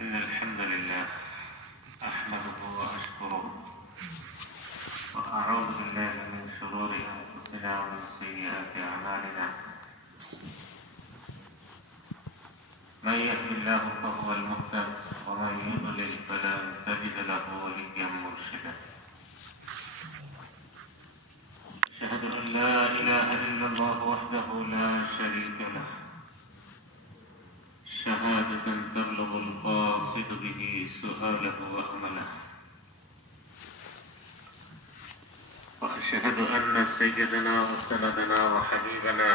إن الحمد لله أحمده وأشكره وأعوذ بالله من شرور أنفسنا ومن سيئات أعمالنا. من يهد الله فهو المهتد ومن يضلل فلن تجد له وليا مرشدا. أشهد أن لا إله إلا الله وحده لا شريك له شهادة تبلغ القاصد به سؤاله وأمله. وأشهد أن سيدنا وسندنا وحبيبنا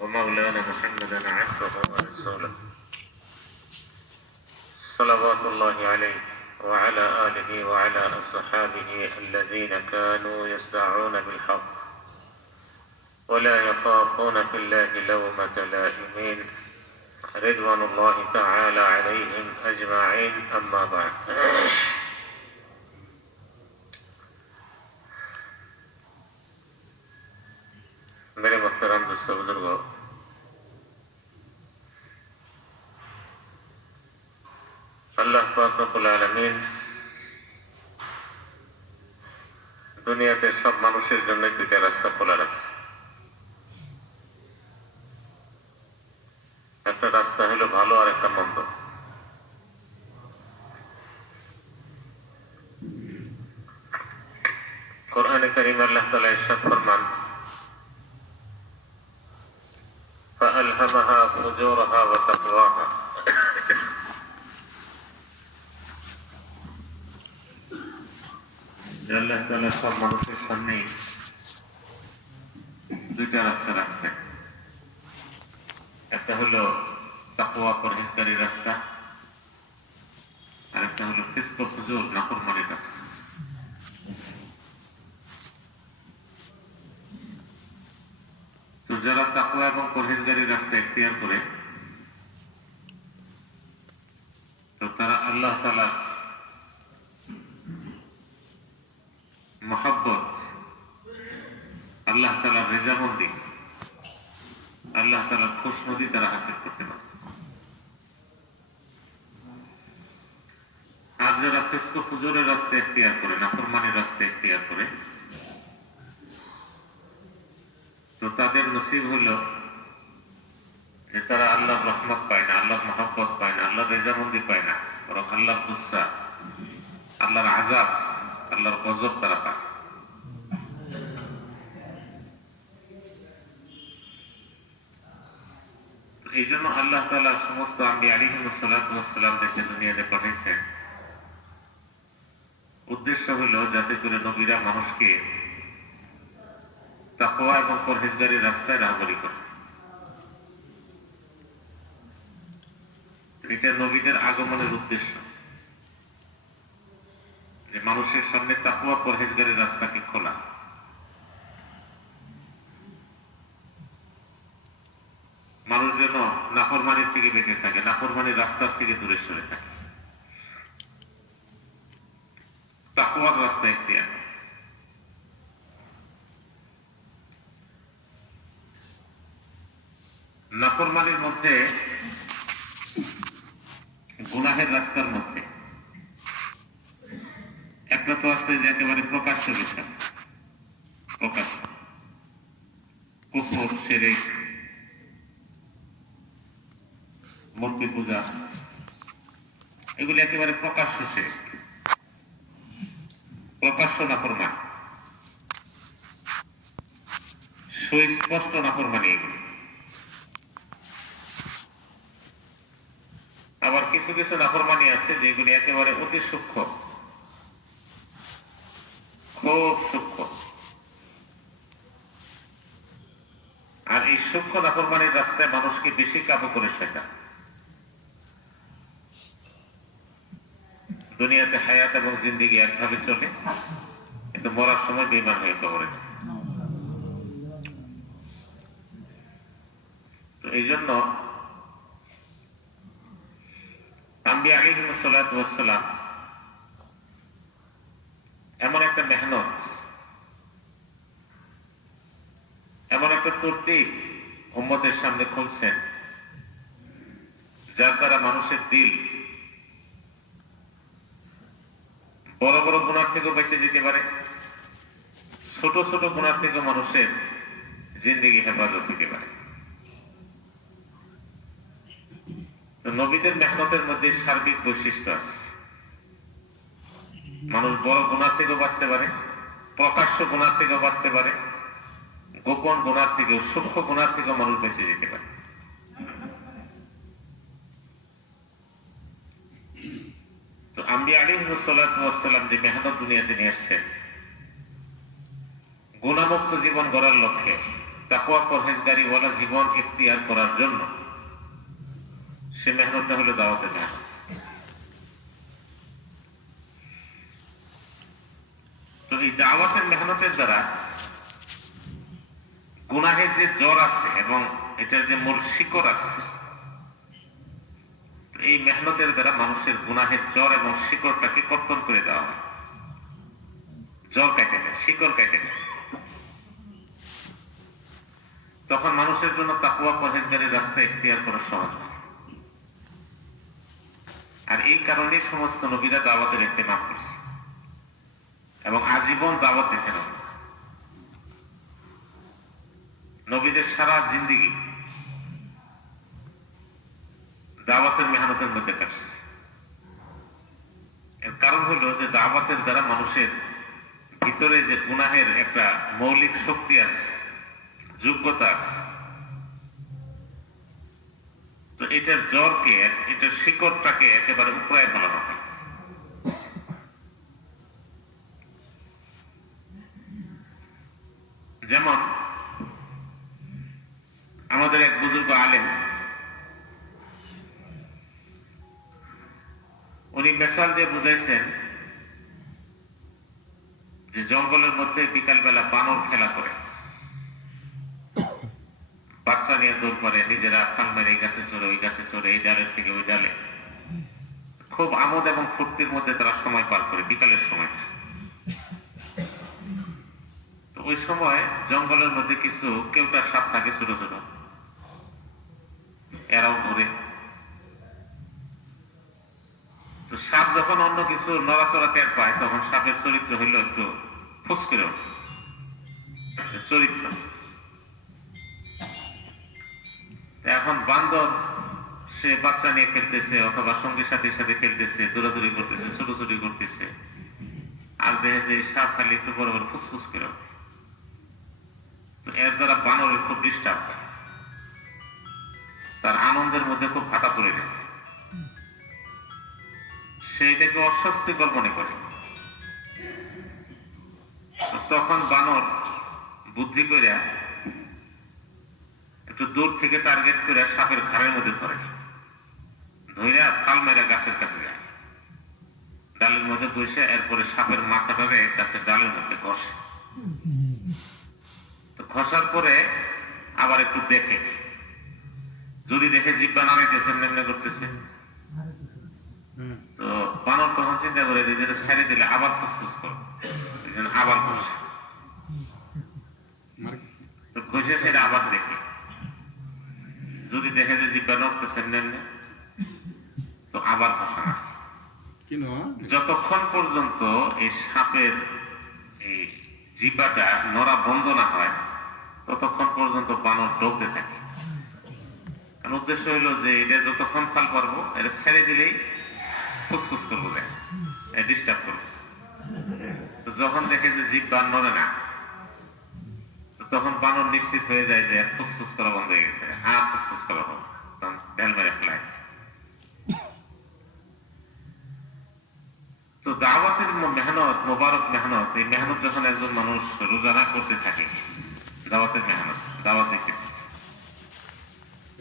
ومولانا محمدا عبده ورسوله صلوات الله عليه وعلى آله وعلى أصحابه الذين كانوا يسعون بالحق ولا يخافون في الله لومة لائمين رضوان الله تعالى عليهم أجمعين. أما بعد मेरे मोहतरम दोस्तों बुजुर्गों, আল্লাহ পাক রব্বুল আলামিন দুনিয়াতে সব মানুষের জন্য দুইটা রাস্তা খোলা রাখছে। একটা রাস্তা হলো ভালো আর একটা মন্দ। কোরআনে কারীমে আল্লাহ তাআলা ইরশাদ ফরমান, فألهمها فجورها وتقواها। আল্লাহ তাআলা সব মানুষের সামনে দুইটা রাস্তা রাখছে। একটা হলো তাকওয়া পরহেজগারি রাস্তা, আর একটা হলো ফিসক ও ফুজুর নাফরমানির রাস্তা। তো যারা তাকওয়া এবং পরহেজগারি রাস্তা ইখতিয়ার করে, তো তারা আল্লাহ তাআলা মহব্বত, আল্লাহ তাআলার রেজামন্দি, আল্লাহ তাআলার খুশনুদি তারা হাসিল করতে পারে। আর যারা ফিসক ও ফুজুরের রাস্তা ইখতিয়ার করে, নাফরমানির রাস্তা ইখতিয়ার করে, তো তাদের নসিব হলো যে তারা আল্লাহর রহমত পায় না, আল্লাহর মহব্বত পায় না, আল্লাহর রেজামন্দি পায় না, বরং আল্লাহর গুসা, আল্লাহর আযাব, আল্লাহর গজব তারা পায়। এই জন্য আল্লাহ তাআলা সমস্ত আম্বিয়া আলাইহিমুস সালাতু ওয়াস সালামদেরকে দুনিয়াতে পাঠিয়েছেন। উদ্দেশ্য হলো যাতে করে নবীরা মানুষকে তাকওয়া এবং পরহেজগারির রাস্তায় রাহবরি করে। এটা নবীদের আগমনের উদ্দেশ্য, যে মানুষের সামনে তাকওয়া পরহেজগারির রাস্তাকে খোলা। মানুষ যেন নাফরমানির থেকে বেঁচে থাকে, নাফরমানির রাস্তা থেকে দূরে সরে থাকে, তাকওয়ার রাস্তা ইখতিয়ার। নাফরমানির মধ্যে, গুনাহের রাস্তার মধ্যে একটা তো আছে যে একেবারে প্রকাশ্য বিষয়, প্রকাশ্য কুফর, শিরক, মূর্তি পূজা, এগুলি একেবারে প্রকাশ্য শিরক, প্রকাশ্য নাফরমানি, সুস্পষ্ট নাফরমানি এগুলি। আবার কিছু কিছু নাফরমানি আছে যেগুলি একেবারে অতি সূক্ষ্ম, খুব সূক্ষ্ম। আর এই সূক্ষ্ম নাফরমানির রাস্তায় মানুষকে বেশি কাবু করে শেখা। দুনিয়াতে হায়াত এবং জিন্দেগি একভাবে চলে, কিন্তু মরার সময় বেঈমান হয়ে কবরে। তো এই জন্য আম্বিয়া আলাইহিমুস সালাতু ওয়াস সালাম এমন একটা মেহনত, এমন একটা তরতিব উম্মতের সামনে খুলছেন যার দ্বারা মানুষের দিল বড় বড় গুনার থেকেও বেঁচে যেতে পারে, ছোট ছোট গুনার থেকেও মানুষের জিন্দেগি হেফাজত হতে পারে। তো নবীদের মেহনতের মধ্যে সার্বিক বৈশিষ্ট্য আছে। মানুষ বড় গুনার থেকেও বাঁচতে পারে, প্রকাশ্য গুনার থেকেও বাঁচতে পারে, গোপন গুনার থেকেও, সূক্ষ্ম গুনার থেকেও মানুষ বেঁচে যেতে পারে। তো আম্বিয়া আলাইহিস সালাতু ওয়াস সালাম যে মেহনত দুনিয়াতে নিয়ে আসছেন গুনাহমুক্ত জীবন গড়ার লক্ষ্যে, তাকওয়া পরহেজগারি ওয়ালা জীবন ইখতিয়ার করার জন্য, সে মেহনতটা হলো দাওয়াতের মেহনত। তো এই দাওয়াতের মেহনতের দ্বারা গুনাহের যে জ্বর আছে এবং এটার যে মূল শিকড় আছে, এই মেহনতের দ্বারা মানুষের গুনাহের জ্বর এবং শিকড়টাকে কর্তন করে দেওয়া হয়। জ্বর কেটে নেয়, শিকড় কেটে নেয়। তখন মানুষের জন্য তাকওয়া পরহেজগারির রাস্তা ইখতিয়ার করা সহজ হয়। আর এই কারণে সমস্ত নবীরা দাওয়াতের ইহতিমাম করছে এবং আজীবন দাওয়াত দিয়েছেন। নবীদের সারা জিন্দেগি দাওয়াতের মেহনতের মধ্যে কাটছে। এর কারণ হলো যে দাওয়াতের দ্বারা মানুষের ভিতরে যে গুনাহের একটা মৌলিক শক্তি আছে, যোগ্যতা আছে, তো এটার জ্বরকে, এটার শিকড়টাকে একেবারে উপড়ায় ফেলানো হয়। যেমন আমাদের এক বুজুর্গ আলেম, উনি মেশাল দিয়ে বুঝাইছেন যে জঙ্গলের মধ্যে বিকালবেলা বানর খেলা করে, বাচ্চা নিয়ে দৌড় করে, নিজেরা ফাল মেরে এই গাছে চড়ে ওই গাছে চড়ে, এই ডালের থেকে ওই ডালে, খুব আমোদ এবং ফুর্তির মধ্যে তারা সময় পার করে বিকালের সময়। তো ওই সময় জঙ্গলের মধ্যে কিছু কেউটা সাপ থাকে ছোট ছোট, এরাও ঘুরে। তো সাপ যখন অন্য কিছু নড়াচড়া টের পায়, তখন সাপের চরিত্র হইল একটু ফুসকির চরিত্র। এখন বান্দর সে বাচ্চা নিয়ে খেলতেছে অথবা সঙ্গী সাথীর সাথে খেলতেছে, দৌড়াদৌড়ি করতেছে, ছোটাছুটি করতেছে, আর দেখে যে সাপ খালি একটু বড় বড় ফুসফুস করে। তো এর দ্বারা বানরের খুব ডিস্টার্ব হয়, তার আনন্দের মধ্যে খুব ভাটা পড়ে যায়, সে এটাকে অস্বস্তিকর মনে করে। তখন বানর বুদ্ধি করে একটু দূর থেকে টার্গেট করে সাপের ঘাড়ের মধ্যে ধরে, ধইরা ফাল মেরে গাছের কাছে যায়, ডালের মধ্যে বসে, এরপরে সাপের মাথাটারে গাছের ডালের মধ্যে ঘষে। তো ঘষার পরে আবার একটু দেখে, যদি দেখে জিব্বা নাড়াইতেছে, নেমনে করতেছে, তো বানর তখন চিন্তা করে যে যেটা ছেড়ে দিলে আবার ফুসফুস করো, আবার ঘষে। তো ঘষে সেটা আবার দেখে, যদি দেখে যে জিব্বা নড়তেছে নেমনে, তো আবার ঘষা। যতক্ষণ পর্যন্ত এই সাপের এই জিব্বাটা নড়া বন্ধ না হয়, ততক্ষণ পর্যন্ত বানর ডোবতে থাকে। কারণ উদ্দেশ্য হইল যে এটা যতক্ষণ ফাল পারবো, এটা ছেড়ে দিলেই ফুসফুস করবো, ডিস্টার্ব করবো। তো যখন দেখে যে জিব্বা নড়ে না, তখন বানর নিশ্চিত হয়ে যায় যে ফুসফুস করা বন্ধ হয়ে গেছে, আর ফুসফুস করা হবে, তখন ঢেল মেরে ফেলায়। তো দাওয়াতের মেহনত, মোবারক মেহনত, এই মেহনত যখন একজন মানুষ রোজানা করতে থাকে, দাওয়াতের মেহনত, দাওয়াত দিতেছে,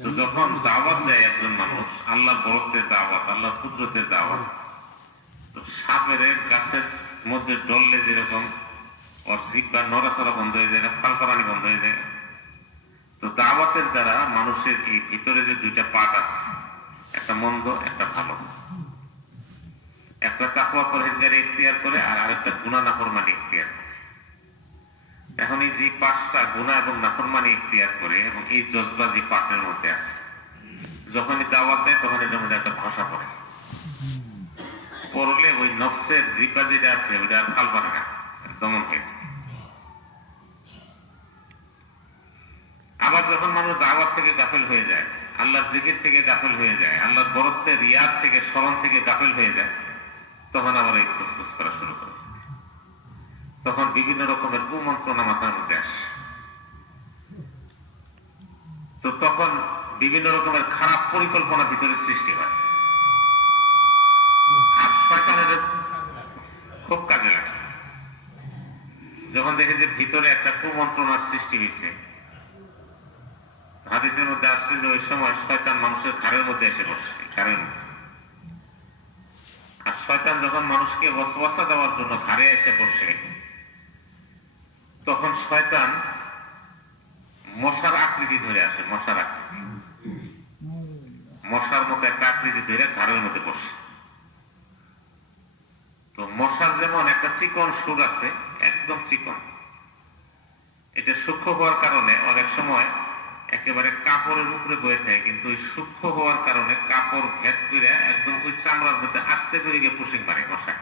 তো যখন দাওয়াত দেয় একজন মানুষ, আল্লাহ বরকতের দাওয়াত, আল্লাহ কুদরতের দাওয়াত, তো সাপের গাছের মধ্যে ডললে যেরকম ওর জিব্বা নড়াচড়া বন্ধ হয়ে যায়, ফালপারানি বন্ধ হয়ে যায়, তো দাওয়াতের দ্বারা মানুষের এই ভিতরে যে দুইটা পার্ট আছে, একটা মন্দ একটা ভালো, একটা তাকওয়া পরহেজগারি ইখতিয়ার করে আর আরেকটা গুনাহ নাফরমানি ইখতিয়ার করে। এখন এই যে পাঁচটা গুনাহ এবং নাফরমানি ইখতিয়ার করে, এবং এই জজবা যে পার্টের মধ্যে আছে, যখনই দাওয়াত দেয় তখন এটার মধ্যে একটা ভাষা পড়ে, পড়লে ওই নফসের জিব্বা যেটা আছে ওইটা আর ফাল পারে না, দমন হয়ে যায়। আবার যখন মানুষ দাওয়াত থেকে গাফিল হয়ে যায়, আল্লাহর জিকির থেকে গাফিল হয়ে যায়, আল্লাহর বরত্বের রিয়াদ থেকে স্মরণ থেকে গাফিল হয়ে যায়, তখন আবার এই ফুসফুস করা শুরু করে। তখন বিভিন্ন রকমের কুমন্ত্রণা মাথার মধ্যে আসে। তো তখন বিভিন্ন রকমের খারাপ পরিকল্পনা ভিতরে সৃষ্টি হয়, আর শয়তানের খুব কাজে লাগে। যখন দেখে যে ভিতরে একটা কুমন্ত্রণার সৃষ্টি হয়েছে, হাদিসের মধ্যে আসছে যে ওই সময় শয়তান মানুষের ঘাড়ের মধ্যে এসে বসে, ঘাড়ের মধ্যে। আর শয়তান যখন মানুষকে ওয়াসওয়াসা দেওয়ার জন্য ঘাড়ে এসে বসে, তখন শয়তান মশার আকৃতি ধরে আসে, মশার আকৃতি, মশার মতো একটা আকৃতি ধরে ঘাড়ের মধ্যে বসে। তো মশার যেমন একটা চিকন সুর আছে, একদম চিকন, এটা সূক্ষ্ম হওয়ার কারণে অনেক সময় একেবারে কাপড়ের উপরে বয়ে থাকে, কিন্তু ওই সূক্ষ্ম হওয়ার কারণে কাপড় ভেদ করে একদম ওই চামড়ার মধ্যে আস্তে করে গিয়ে পুশিং মারে মশা।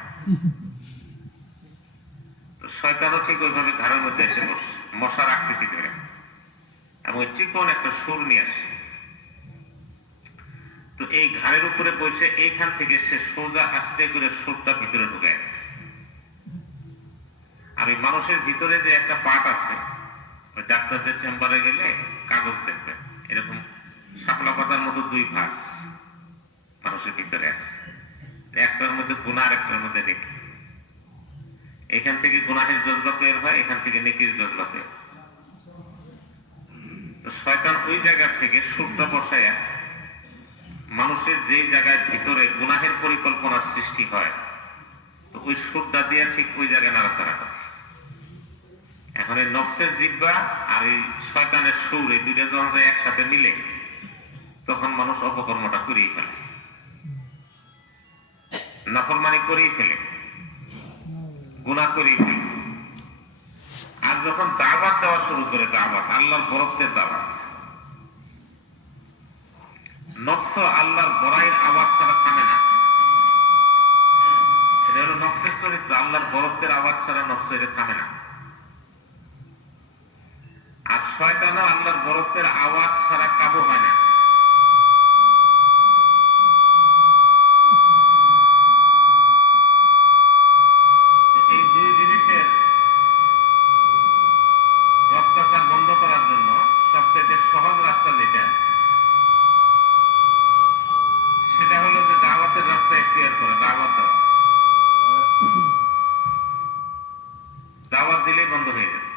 তো শয়তানও ঠিক ওইভাবে ঘাড়ের মধ্যে এসে বসে মশার আকৃতি ধরে, এবং ওই চিকন একটা সুর নিয়ে আসে। তো এই ঘাড়ের উপরে বসে এইখান থেকে সে সোজা আস্তে করে সুরটা ভিতরে ঢুকায়। আমি মানুষের ভিতরে যে একটা পার্ট আছে, ওই ডাক্তারদের চেম্বারে গেলে কাগজ দেখবে, এরকম শাপলা পাতার মতো দুই ভাঁজ মানুষের ভিতরে আছে, একটার মধ্যে গুনাহ আর একটার মধ্যে নেকি। এখান থেকে গুনাহের জজবা তৈরি হয়, এখান থেকে নেকির জজবা তৈরি হয়। তো শয়তান ওই জায়গা থেকে সুরটা বসায়া মানুষের যেই জায়গায় ভিতরে গুনাহের পরিকল্পনার সৃষ্টি হয়, তো ওই সুরটা দিয়ে ঠিক ওই জায়গায় নাড়াচাড়া করে। এখন এই নফসের জিহ্বা আর এই শয়তানের সুর, এই দুইটা যখন যায় একসাথে মিলে, তখন মানুষ অপকর্মটা করেই ফেলে, নাফরমানি করেই ফেলে, গুনাহ করেই ফেলে। আর যখন দাওয়াত দেওয়া শুরু করে, দাওয়াত আল্লাহর বরত্বের দাওয়াত, নফস আল্লাহর বড়াইয়ের আওয়াজ ছাড়া থামে না। এটা হলো নফসের চরিত্র, আল্লাহর বরত্বের আওয়াজ ছাড়া নফস এটা থামে না। আর শয়তানও আল্লাহর বরত্বের আওয়াজ ছাড়া কাবু হয় না। এই দুই জিনিসের অত্যাচার বন্ধ করার জন্য সবচেয়ে সহজ রাস্তা যেটা, সেটা হলো যে দাওয়াতের রাস্তা এখতিয়ার করে, দাওয়াত দেওয়া। দাওয়াত দিলেই বন্ধ হয়ে যাবে।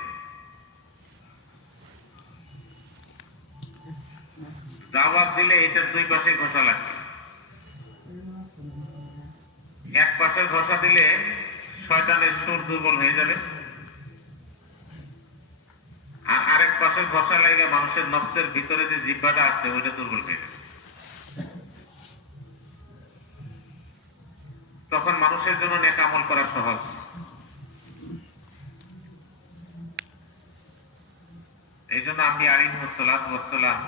দাওয়াত দিলে এটার দুই পাশে ঘষা লাগবে। এক পাশের ঘষা দিলে শয়তানের সুর দুর্বল হয়ে যাবে, আর আরেক পাশের ঘষা লাগে মানুষের নফসের ভিতরে যে জিহ্বাটা আছে ওইটা দুর্বল হয়ে যাবে। তখন মানুষের জন্য নেক আমল করা সহজ। এই জন্য আমি আলাইহিস সালাতু ওয়াস সালাম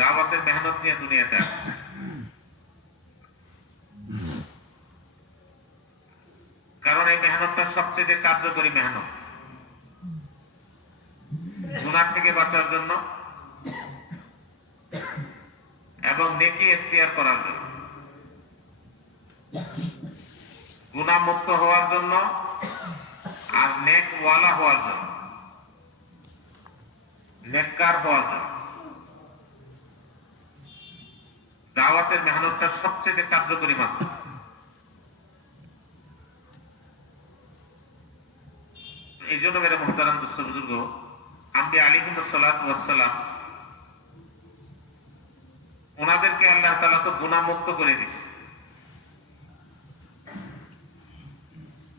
দাওয়াতের মেহনত নিয়ে দুনিয়াতে আসছে। কারণ এই মেহনতটা সবচেয়ে কার্যকরী মেহনত, গুনাহ থেকে বাঁচার জন্য এবং নেকি এখতিয়ার করার জন্য, গুনাহ মুক্ত হওয়ার জন্য আর নেক ওয়ালা হওয়ার জন্য, নেককার হওয়ার জন্য দাওয়াতের মেহনতটা সবচেয়ে কার্যকরী মাধ্যম। এই জন্য মেরে মুহতারাম দোস্ত বুজুর্গ, আম্বি আলাইহিস সালাতু ওয়াস সালাম, ওনাদেরকে আল্লাহ তাআলা তো গুনাহ মুক্ত করে দিয়েছে।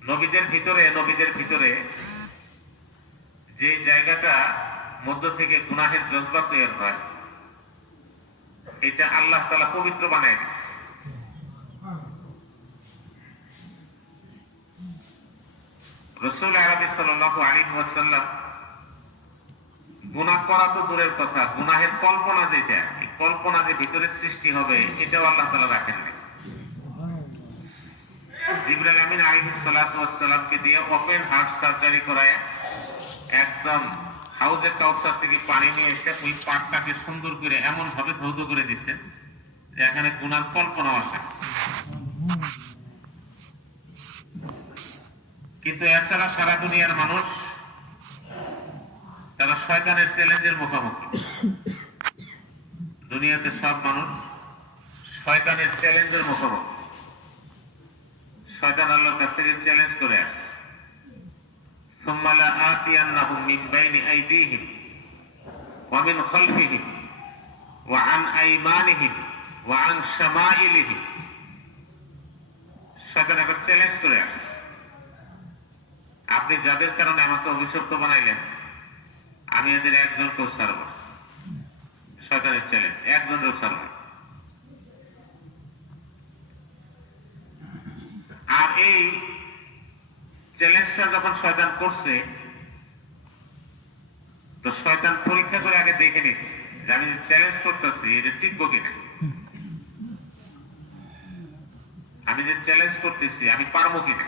নবীদের ভিতরে যে জায়গাটা মধ্য থেকে গুনাহের জজবা তৈরি হয়, এটা আল্লাহ তাআলা পবিত্র বানায় দিয়েছে। রাসূল আরবি সাল্লাল্লাহু আলাইহি ওয়াসাল্লাম গুনাহ করা তো দূরের কথা, গুনাহের কল্পনা যেটা, এই কল্পনা যে ভিতরে সৃষ্টি হবে এটাও আল্লাহ তাআলা রাখেন না। জিবরাইল আমিন আলাইহিস সালাতু ওয়াস সালামকে দিয়ে ওপেন হার্ট সার্জারি করায় একদম হাউজে কাউসার থেকে পানি নিয়ে এসে ওই পাটটাকে সুন্দর করে এমন ভাবে ধৌত করে দিচ্ছেন যে এখানে গুনার কল্পনা আসে। কিন্তু এছাড়া সারা দুনিয়ার মানুষ তারা শয়তানের চ্যালেঞ্জের মুখোমুখি। দুনিয়াতে সব মানুষ শয়তানের চ্যালেঞ্জের মুখোমুখি। শয়তান আল্লাহর কাছ থেকে চ্যালেঞ্জ করে আসছে, ثم لآتينهم من بين أيديهم ومن خلفهم وعن أيمانهم وعن شمائلهم। শয়তান একটা চ্যালেঞ্জ করে আসছে, আপনি যাদের কারণে আমাকে অভিশপ্ত বানাইলেন আমি এদের একজনকেও ছাড়ব না। শয়তানের চ্যালেঞ্জ, একজনেরও ছাড়ব না। আর এই চ্যালেঞ্জটা যখন শয়তান করছে, তো শয়তান পরীক্ষা করে আগে দেখে নিচ্ছে যে আমি যে চ্যালেঞ্জ করতেছি এটা টিকবো কিনা, আমি যে চ্যালেঞ্জ করতেছি আমি পারবো কিনা।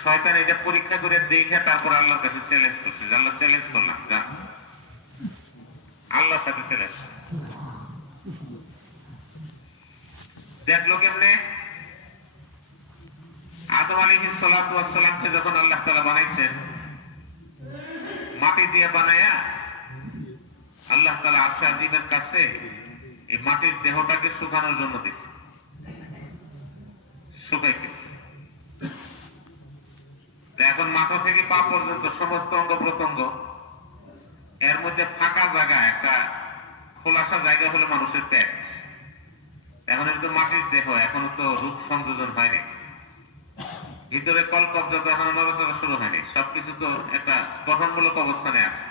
শয়তান এটা পরীক্ষা করে দেখে তারপর আল্লাহর কাছে চ্যালেঞ্জ করছে যে আল্লাহ চ্যালেঞ্জ করলাম, যা আল্লাহর সাথে চ্যালেঞ্জ দেখলো কেমনে। আদম আলাইহিস সালাতু ওয়াস সালামকে যখন আল্লাহ তাআলা বানাইছেন, মাটি দিয়ে বানায়া আল্লাহ তাআলা আরশে আজিমের কাছে এই মাটির দেহটাকে শুকানোর জন্য দিয়েছে, শুকাইতেছে। এখন মাথা থেকে পা পর্যন্ত সমস্ত অঙ্গ প্রত্যঙ্গ, এর মধ্যে ফাঁকা জায়গা, একটা খোলাসা জায়গা হলো মানুষের পেট। এখন এটা তো মাটির দেহ, এখনো তো রূপ সংযোজন হয়নি, ভিতরে কলকব্জা তো এখনো নড়াচড়া শুরু হয়নি, সবকিছু তো একটা গঠনমূলক অবস্থানে আছে।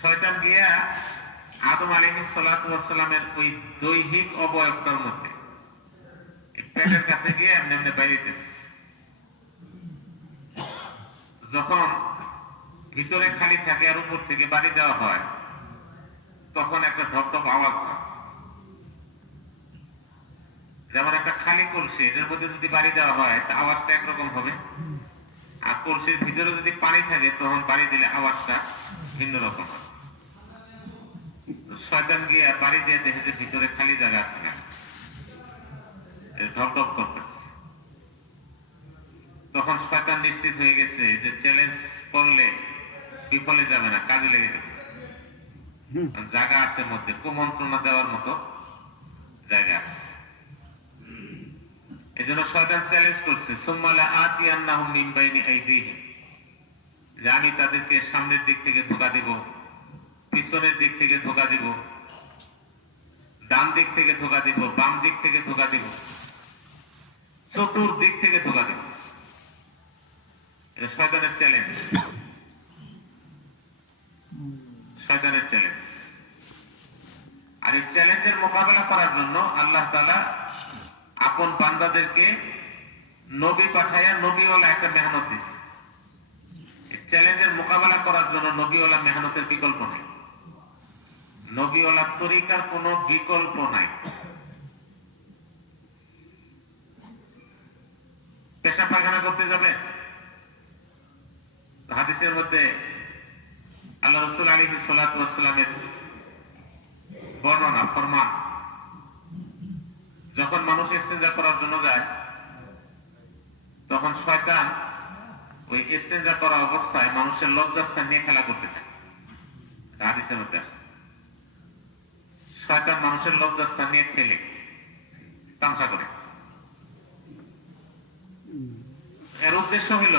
শয়তান গিয়া আদম আলাইহিস সালাতু ওয়াস সালামের ওই দৈহিক অবয়বটার মধ্যে পেটের কাছে গিয়ে এমনি এমনি বাইরেতেছে। যখন ভিতরে খালি থাকে আর উপর থেকে বাড়ি দেওয়া হয়, তখন একটা ঢপঢপ আওয়াজ হয়। যেমন একটা খালি কলসি, এটার মধ্যে যদি বাড়ি দেওয়া হয় তা আওয়াজটা একরকম হবে, আর কলসির ভিতরে যদি পানি থাকে তখন বাড়ি দিলে আওয়াজটা ভিন্ন রকম হবে। শয়তান গিয়ে বাড়ি দিয়ে দেখে যে ভিতরে খালি জায়গা আছে না, ঢপঢপ করতেছে। তখন শয়তান নিশ্চিত হয়ে গেছে যে চ্যালেঞ্জ করলে বিফলে যাবে না, কাজে লেগে যাবে। জায়গা আছে মধ্যে, কুমন্ত্রণা দেওয়ার মতো জায়গা আছে। এই জন্য শয়তান চ্যালেঞ্জ করছে, সুম্মা লাআতিয়ান্নাহুম মিন বাইনি আইদিহিম, যে আমি তাদেরকে সামনের দিক থেকে ধোঁকা দিব, পিছনের দিক থেকে ধোঁকা দিব, ডান দিক থেকে ধোঁকা দিব, বাম দিক থেকে ধোঁকা দিব, চতুর্দিক থেকে ধোঁকা দিব। এটা শয়তানের চ্যালেঞ্জ, শয়তানের চ্যালেঞ্জ। আর এই চ্যালেঞ্জের মোকাবেলা করার জন্য আল্লাহ তাআলা আপন বান্দাদেরকে নবী পাঠাইয়া নবীওয়ালা একটা মেহনত দিচ্ছে। এই চ্যালেঞ্জের মোকাবেলা করার জন্য নবীওয়ালা মেহনতের বিকল্প নেই, নবীওয়ালা তরিকার কোনো বিকল্প নাই। পেশাব পায়খানা করতে যাবে, হাদিসের মধ্যে আল্লাহ রাসূল আলাইহিস সালাতু ওয়াস সালামের বর্ণনা, ফরমান, যখন মানুষ ইস্তেঞ্জা করার জন্য যায় তখন শয়তান ওই ইস্তেঞ্জা করা অবস্থায় মানুষের লজ্জাস্থান নিয়ে খেলা করতে থাকে। হাদিসের মধ্যে আসছে শয়তান মানুষের লজ্জাস্থান নিয়ে খেলে, তামসা করে। এর উদ্দেশ্য হইল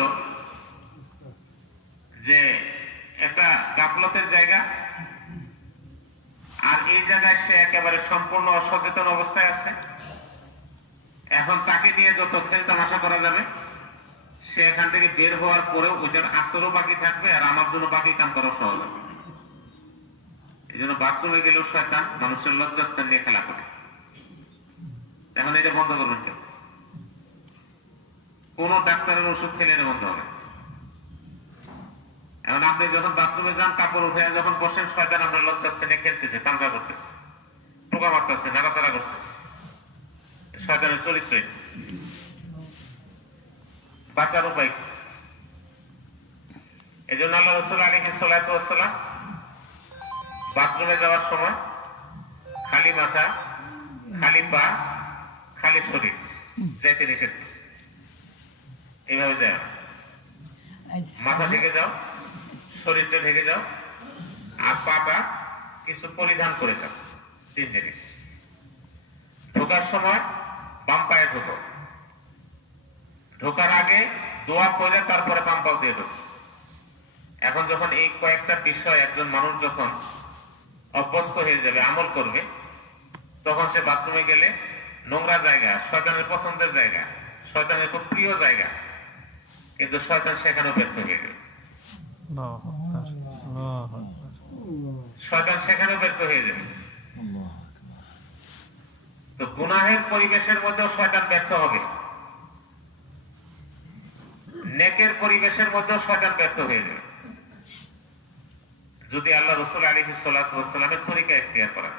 যে একটা গাফলতের জায়গা, আর এই জায়গায় সে একেবারে সম্পূর্ণ অসচেতন অবস্থায় আছে। এখন তাকে নিয়ে যত খেল তামাশা করা যাবে, সে এখান থেকে বের হওয়ার পরেও ওইটার আসরও বাকি থাকবে, আর আমার জন্য বাকি কাম করা সহজ হবে। এই জন্য বাথরুমে গেলেও শয়তান মানুষের লজ্জাস্থান নিয়ে খেলা করে। এখন এটা বন্ধ করবেন কেউ? কোন ডাক্তারের ওষুধ খেলে এটা বন্ধ হবে? এখন আপনি যখন বাথরুমে যান, কাপড় উঠে যখন বসেন, শয়তান আপনার লজ্জাস্থানে খেলতেছে, তামড়া করতেছে, পোকা মারতেছে, নাড়াচাড়া করতেছে। শয়তানের চরিত্র। বাঁচার উপায় কি? এই জন্য আল্লাহ রাসূল আলাইহিস সালাতু ওয়াস সালাম বাথরুমে যাওয়ার সময় খালি মাথা, খালি পা, খালি শরীর যাইতে নিষেধ করছে। এইভাবে যায় না। মাথা ঢেকে যাও, শরীরটা ঢেকে যাও, আর পাটা কিছু পরিধান করে যাও। 3 জিনিস। ঢোকার সময় বাম পায়ে ঢোকো, ঢোকার আগে দোয়া করে তারপরে বাম পাও দিয়ে ঢোকো। এখন যখন এই কয়েকটা বিষয় একজন মানুষ যখন অভ্যস্ত হয়ে যাবে, আমল করবে, তখন সে বাথরুমে গেলে নোংরা জায়গা, শয়তানের পছন্দের জায়গা, শয়তানের খুব প্রিয় জায়গা, কিন্তু শয়তান সেখানেও ব্যর্থ হয়ে যাবে। শয়তান সেখানেও ব্যর্থ হয়ে যাবে। তো গুনাহের পরিবেশের মধ্যেও শয়তান ব্যর্থ হবে, নেকের পরিবেশের মধ্যেও শয়তান ব্যর্থ হয়ে যাবে, যদি আল্লাহ রাসূল আলাইহিস সালাতু ওয়াস সালামের তরিকা ইখতিয়ার করা।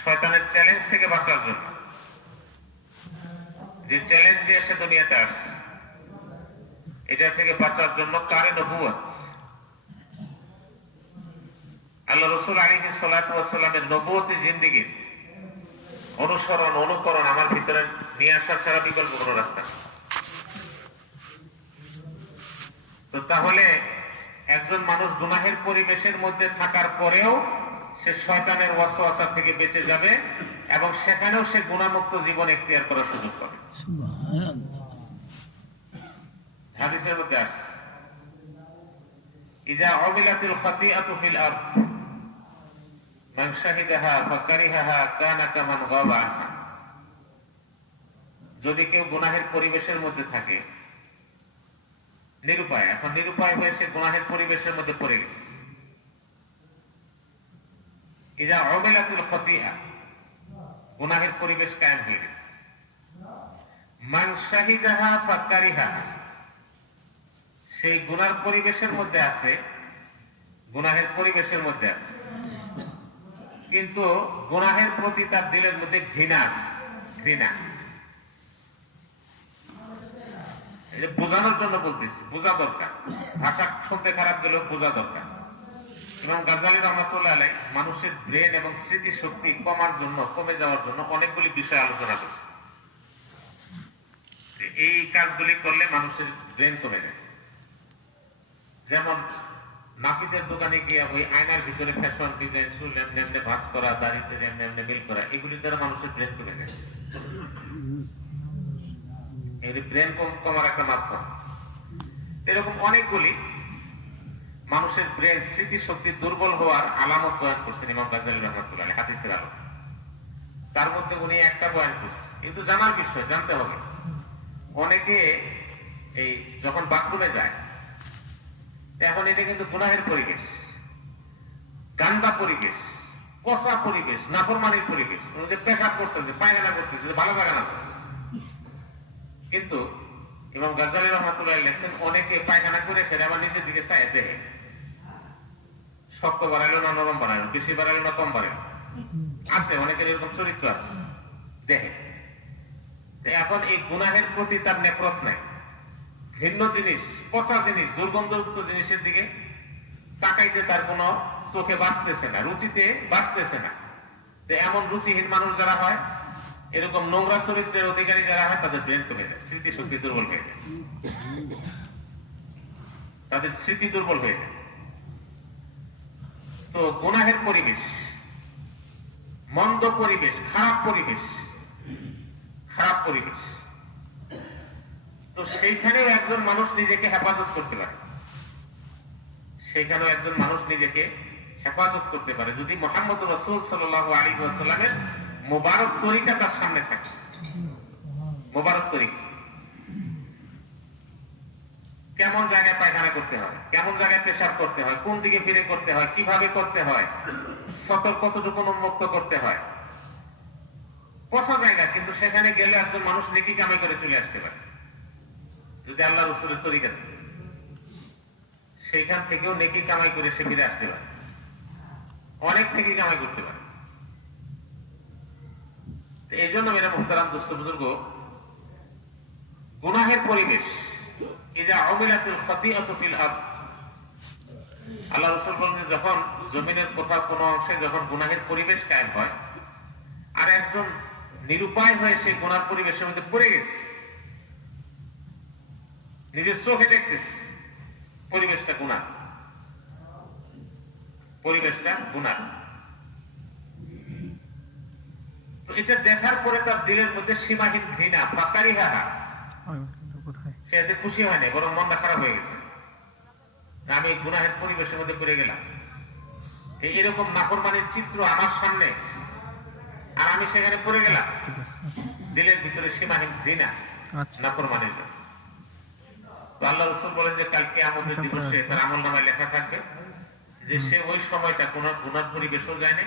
শয়তানের চ্যালেঞ্জ থেকে বাঁচার জন্য, যে চ্যালেঞ্জ দিয়ে সে দুনিয়াতে আসছে, এটা থেকে বাঁচার জন্য কারে নবুয়ত। আল্লাহ রাসূল আলাইহিস সালাতু ওয়াস সালামের নবুয়তি জিন্দেগি অনুসরণ, অনুকরণ আমার ভিতরে নিয়ে আসা ছাড়া বিকল্প কোনো রাস্তা নেই। তো তাহলে একজন মানুষ গুনাহের পরিবেশের মধ্যে থাকার পরেও সে শয়তানের ওয়াসওয়াসা থেকে বেঁচে যাবে এবং সেখানেও সে গুনাহমুক্ত জীবন ইখতিয়ার করার সুযোগ পাবে। হাদিসের মধ্যে আসছে, ইযা উবিলাতিল খাতিআতু ফিল আরদ মান শাহিদাহা ফাকারিহাহা কানা কামান গাবা আনহা। যদি কেউ গুনাহের পরিবেশের মধ্যে থাকে, নিরুপায়, এখন নিরুপায় হয়ে সে গুনাহের পরিবেশের মধ্যে পড়ে গেছে, ইযা উবিলাতুল খাতিআ, গুনাহের পরিবেশ কায়েম হয়ে গেছে। মান শাহিদাহা ফাকারিহাহা, সেই গুনার পরিবেশের মধ্যে আছে, গুনাহের পরিবেশের মধ্যে আছে, কিন্তু গুনাহের প্রতি তার দিলের মধ্যে ঘৃণা আছে, ঘৃণা। এটা বোঝানোর জন্য বলতেছি, বোঝা দরকার, ভাষা শুনতে খারাপ গেলেও বোঝা দরকার। ইমাম গাজ্জালী রাহমাতুল্লাহ আলাইহি মানুষের ব্রেন এবং স্মৃতি শক্তি কমার জন্য, কমে যাওয়ার জন্য অনেকগুলি বিষয় আলোচনা করছে। এই কাজগুলি করলে মানুষের ব্রেন কমে যায়। যেমন নাপিতের দোকানে গিয়ে ওই আয়নার ভিতরে ফ্যাশন ডিজাইন, চুল এমনি এমনি ভাঁজ করা, দাড়িতে এমনি এমনি মিল করা, এগুলির দ্বারা মানুষের ব্রেন কমে যায়। এগুলি ব্রেন কমার একটা মাধ্যম। এরকম অনেকগুলি মানুষের ব্রেন স্মৃতি শক্তি দুর্বল হওয়ার আলামত বয়ান করছেন ইমাম গাজ্জালী রাহমাতুল্লাহ আলাইহি হাদিসের আলো। তার মধ্যে উনি একটা বয়ান করছেন, কিন্তু জানার বিষয়, জানতে হবে। অনেকে এই যখন বাথরুমে যায়, এখন এটা কিন্তু গুনাহের পরিবেশ, গান্দা পরিবেশ, পচা পরিবেশ, নাফরমানির পরিবেশ, পেশাব করতেছে, পায়খানা করতেছে, ভালো জায়গা না। কিন্তু ইমাম গাজ্জালী রাহমাতুল্লাহ আলাইহি লেখছেন, অনেকে পায়খানা করে সেটা আবার নিচের দিকে চায় দেখে, শক্ত বাড়াইলো না নরম বাড়াইলো, বেশি বাড়াইলো না কম বাড়াইলো, আছে অনেকের এরকম চরিত্র আছে, দেখে। এখন এই গুনাহের প্রতি তার নেফরত নাই, ভিন্ন জিনিস, পচা জিনিস, দুর্গন্ধযুক্ত জিনিসের দিকে তাকাইতে তার কোনো চোখে বাঁচতেছে না, রুচিতে বাঁচতেছে না। এমন রুচিহীন মানুষ যারা হয়, এরকম নোংরা চরিত্রের অধিকারী যারা হয়, তাদের ব্রেন কমে যায়, স্মৃতি শক্তি দুর্বল হয়ে যায়, তাদের স্মৃতি দুর্বল হয়ে যায়। তো গুনাহের পরিবেশ, মন্দ পরিবেশ, খারাপ পরিবেশ, খারাপ পরিবেশ, তো সেইখানেও একজন মানুষ নিজেকে হেফাজত করতে পারে, সেইখানেও একজন মানুষ নিজেকে হেফাজত করতে পারে যদি মুহাম্মদ রাসূল সাল্লাল্লাহু আলাইহি ওয়াসাল্লামের মুবারক তরিকা তার সামনে থাকে। মুবারক তরিকা, কেমন জায়গায় পায়খানা করতে হয়, কেমন জায়গায় পেশাব করতে হয়, কোন দিকে ফিরে করতে হয়, কিভাবে করতে হয়, সতর্ক কতটুকু উন্মুক্ত করতে হয়, পচা জায়গা, কিন্তু সেখানে গেলে একজন মানুষ নেকি কামাই করে চলে আসতে পারে যদি আল্লাহ রাসূলের তরিকা। সেইখান থেকেও নেকি কামাই করে সে ফিরে আসতে পারে, অনেক নেকি কামাই করতে পারে। এই জন্য মেরা মুহতারাম দোস্ত বুজুর্গ, গুনাহের পরিবেশ ইযা উমিলাতিল খাতিআতু ফিল আরদ, আল্লাহ রাসূল বলেন যখন জমিনের কোথাও কোনো অংশে যখন গুনাহের পরিবেশ কায়েম হয় আর একজন নিরুপায় হয়ে সেই গুনার পরিবেশের মধ্যে পড়ে গেছে, নিজের চোখে দেখতেছে পরিবেশটা গুনাহ, পরিবেশটা গুনাহ, তো এটা দেখার পরে তার দিলের মধ্যে সীমাহীন ঘৃণা, ফাকারিহা, সে এতে খুশি হয় না, বরং মনটা খারাপ হয়ে গেছে, আমি গুনাহের পরিবেশের মধ্যে পড়ে গেলাম, এরকম নাফরমানির চিত্র আমার সামনে আর আমি সেখানে পড়ে গেলাম, দিলের ভিতরে সীমাহীন ঘৃণা নাফরমানির জন্য। তো আল্লাহ রাসূল বলেন যে কাল কিয়ামতের দিবসে তার আমলনামায় লেখা থাকবে যে সে ওই সময়টা কোনো গুনার পরিবেশও যায় না,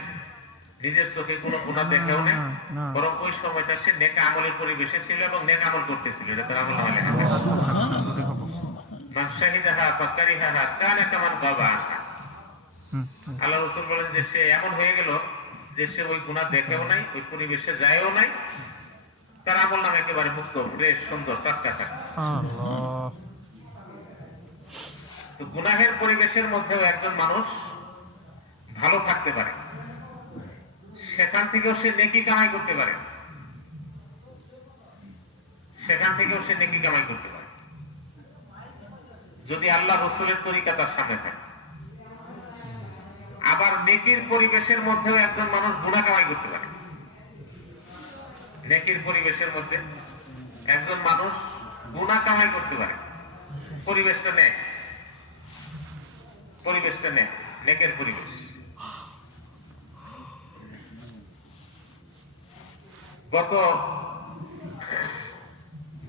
নিজের চোখে কোনো গুনাহ দেখেও না, বরং ওই সময়টা সে নেক আমলের পরিবেশে ছিল এবং নেক আমল করতেছিল, এটা তার আমলনামায় লেখা থাকবে। মান শাহিদাহা ফাকারিহাহা কানা কামান গাবা আনহা। আল্লাহ রাসূল বলেন যে সে এমন হয়ে গেল যে সে ওই গুনাহ দেখেও নাই, ওই পরিবেশে যায়ও নাই, তার আমলনামা একেবারে মুক্ত, ফ্রেশ, সুন্দর, টাটকা থাকে। তো গুনাহের পরিবেশের মধ্যেও একজন মানুষ ভালো থাকতে পারে, সেখান থেকেও সে নেকি কামাই করতে পারে, সেখান থেকেও সে নেকি কামাই করতে পারে যদি আল্লাহ রাসূলের তরিকা তার সামনে থাকে। আবার নেকির পরিবেশের মধ্যেও একজন মানুষ গুনাহ কামাই করতে পারে, নেকির পরিবেশের মধ্যে একজন মানুষ গুনাহ কামাই করতে পারে, পরিবেশটা নেক, পরিবেশটা নেক, নেকের পরিবেশ। গত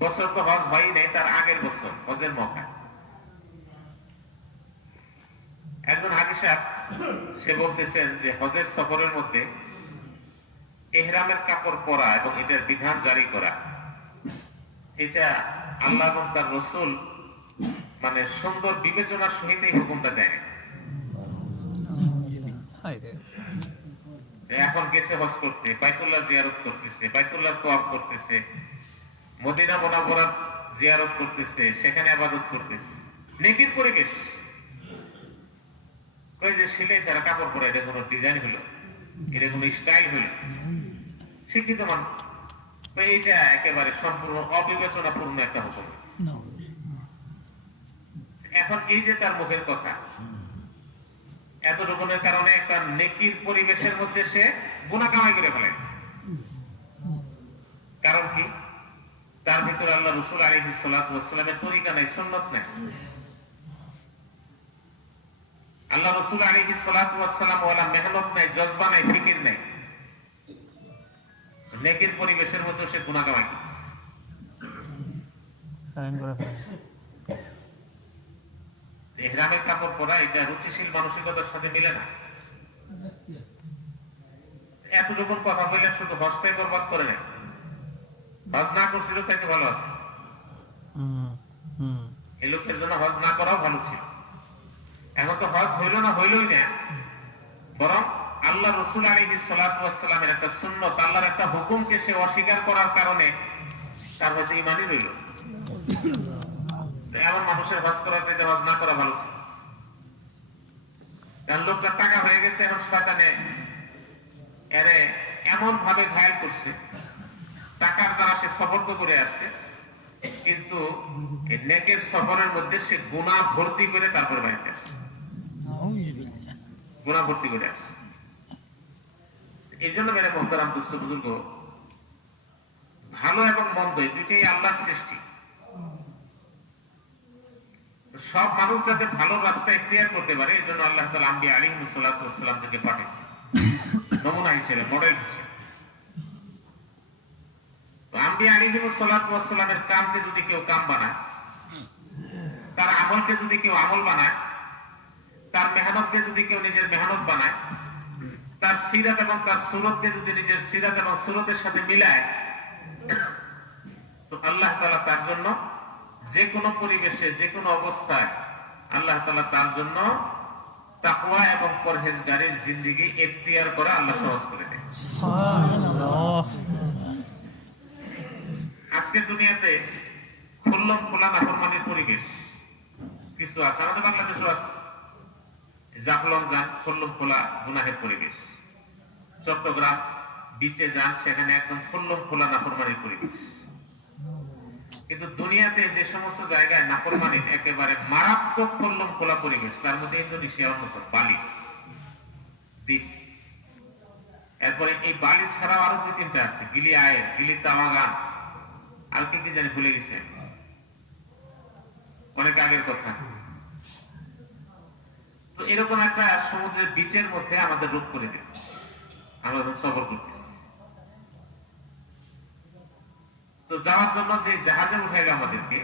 বছর তো হজ হয় নাই, তার আগের বছর হজের মৌকা একজন হাজী সাহেব সে বলতেছেন যে হজের সফরের মধ্যে ইহরামের কাপড় পরা এবং এটার বিধান জারি করা, এটা আল্লাহ এবং তার রাসূল মানে সুন্দর বিবেচনার সহিত এই হুকুমটা দেয়। এখন গেছে হজ করতে, বাইতুল্লাহ জিয়ারত করতেছে, বাইতুল্লাহ তওয়াফ করতেছে, মদিনা মুনাওয়ারা জিয়ারত করতেছে, সেখানে ইবাদত করতেছে, নেকির পরিবেশ। কই যে সিলাই ছাড়া কাপড় পরে এটা কোনো ডিজাইন হলো, এটা কোনো স্টাইল হলো, শিক্ষিত মানুষ এইটা একেবারে সম্পূর্ণ অবিবেচনাপূর্ণ একটা হুকুম। এখন এই যে তার মুখের কথা, এতটুকুনের কারণে একটা নেকির পরিবেশের মধ্যে সে গুনাহ কামাই করে ফেলে। কারণ কি? তার ভিতরে আল্লাহ রাসূল আলাইহিস সালাতু ওয়াস সালামের তরিকা নাই, সুন্নাত নাই। আল্লাহ রাসূল আলাইহিস সালাতু ওয়াস সালাম ওয়ালা মেহনত নাই, জজবা নাই, ফিকির নাই, নেকির পরিবেশের মধ্যে সে গুনাহ কামাই করে। ইহরামের কাপড় পরা এটা রুচিশীল মানসিকতার সাথে মিলে না। এতটুকুন কথা বললে শুধু হজটাই বরবাদ করে নেয়, হজ না করছিল তাইতে ভালো আছে, এই লোকের জন্য হজ না করাও ভালো ছিল। এখন তো হজ হইল না, হইলই না, বরং আল্লাহ রাসূল আলাইহিস সালাতু ওয়াস সালামের একটা সুন্নাত, আল্লাহর একটা হুকুমকে সে অস্বীকার করার কারণে তার হয়তো ঈমানই রইল। এমন মানুষের হজ করার চাইতে হজ না করা ভালো ছিল। কারণ লোকটা টাকা হয়ে গেছে, এখন শয়তানে এরে এমন ভাবে ঘায়েল করছে, টাকার দ্বারা সে সফর তো করে আসছে, কিন্তু নেকের সফরের মধ্যে সে গুনাহ ভর্তি করে তারপর বাড়িতে আসছে, গুনাহ ভর্তি করে আসছে। এই জন্য মেরে মোহতারাম দোস্ত বুজুর্গ, ভালো এবং মন্দ দুইটাই আল্লাহর সৃষ্টি। সব মানুষ যাতে ভালো রাস্তা ইখতিয়ার করতে পারে, এই জন্য আল্লাহ তাআলা আম্বিয়া আলাইহিস সালাতু ওয়াস সালাম থেকে পাঠিয়েছে নমুনা হিসেবে, মডেল হিসেবে। তো আম্বিয়া আলাইহিস সালাতু ওয়াস সালামের কামকে যদি কেউ কাম বানায়, তার আমলকে যদি কেউ আমল বানায়, তার মেহনতকে যদি কেউ নিজের মেহনত বানায়, তার সিরাত এবং তার সুরতকে যদি নিজের সিরাত এবং সুরতের সাথে মিলায়, তো আল্লাহ তাআলা তার জন্য যে কোনো পরিবেশে, যে কোনো অবস্থায় আল্লাহ আল্লাহ তাআলা তার জন্য তাকওয়া এবং পরহেজগারির জিন্দেগি ইখতিয়ার করা আল্লাহ সহজ করে দেয়। সুবহানাল্লাহ। আজকে দুনিয়াতে খুল্লম খোলা নাফরমানির পরিবেশ কিছু আছে, আমাদের বাংলাদেশও আছে। জাফলং যান, খুল্লম খোলা গুনাহের পরিবেশ। চট্টগ্রাম বিচে যান, সেখানে একদম খুল্লম খোলা নাফরমানির পরিবেশ। কিন্তু দুনিয়াতে যে সমস্ত জায়গায় নাফরমানির একেবারে মারাত্মক খুল্লম খোলা পরিবেশ, তার মধ্যে ইন্দোনেশিয়া অন্যতম, বালি দ্বীপ। এরপরে এই বালি ছাড়াও আরো 2-3টা আছে, গিলি আয়ের, গিলি তাওয়াগান, আর কি কি জানি ভুলে গেছে, অনেক আগের কথা। তো এরকম একটা সমুদ্রের বিচের মধ্যে আমাদের রূপ করে দিল, আমরা সফর করতেছি। তো যাওয়ার জন্য যে জাহাজে উঠাইল আমাদেরকে,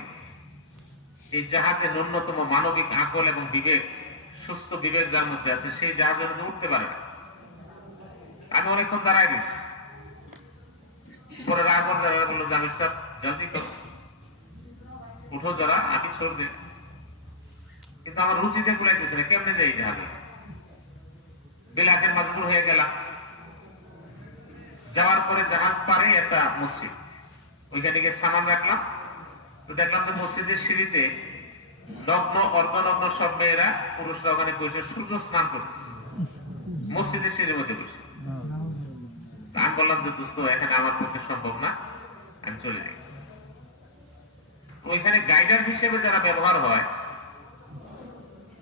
এই জাহাজে ন্যূনতম মানবিক আকল এবং বিবেক, সুস্থ বিবেক যার মধ্যে আছে, সেই জাহাজের মধ্যে উঠতে পারে না। আমি অনেকক্ষণ দাঁড়ায় গেছি, পরে রাগ বললো যে আমি সব জলদি করো, উঠো যারা, আমি ছোড় দে। কিন্তু আমার রুচিতে কুলাইতেছে না, কেমনে যাই জাহাজে। বিলাতের মজবুর হয়ে গেলাম। যাওয়ার পরে জাহাজ পারে একটা মসজিদ, ওইখানে গিয়ে সামান রাখলাম। তো দেখলাম যে মসজিদের সিঁড়িতে নগ্ন অর্ধনগ্ন সব মেয়েরা, পুরুষরা ওখানে বসে সূর্য স্নান করতেছে, মসজিদের সিঁড়ির মধ্যে বসে। আমি বললাম যে দোস্ত, এখানে আমার পক্ষে সম্ভব না, আমি চলে যাই। ওইখানে গাইডার হিসেবে যারা ব্যবহার হয়,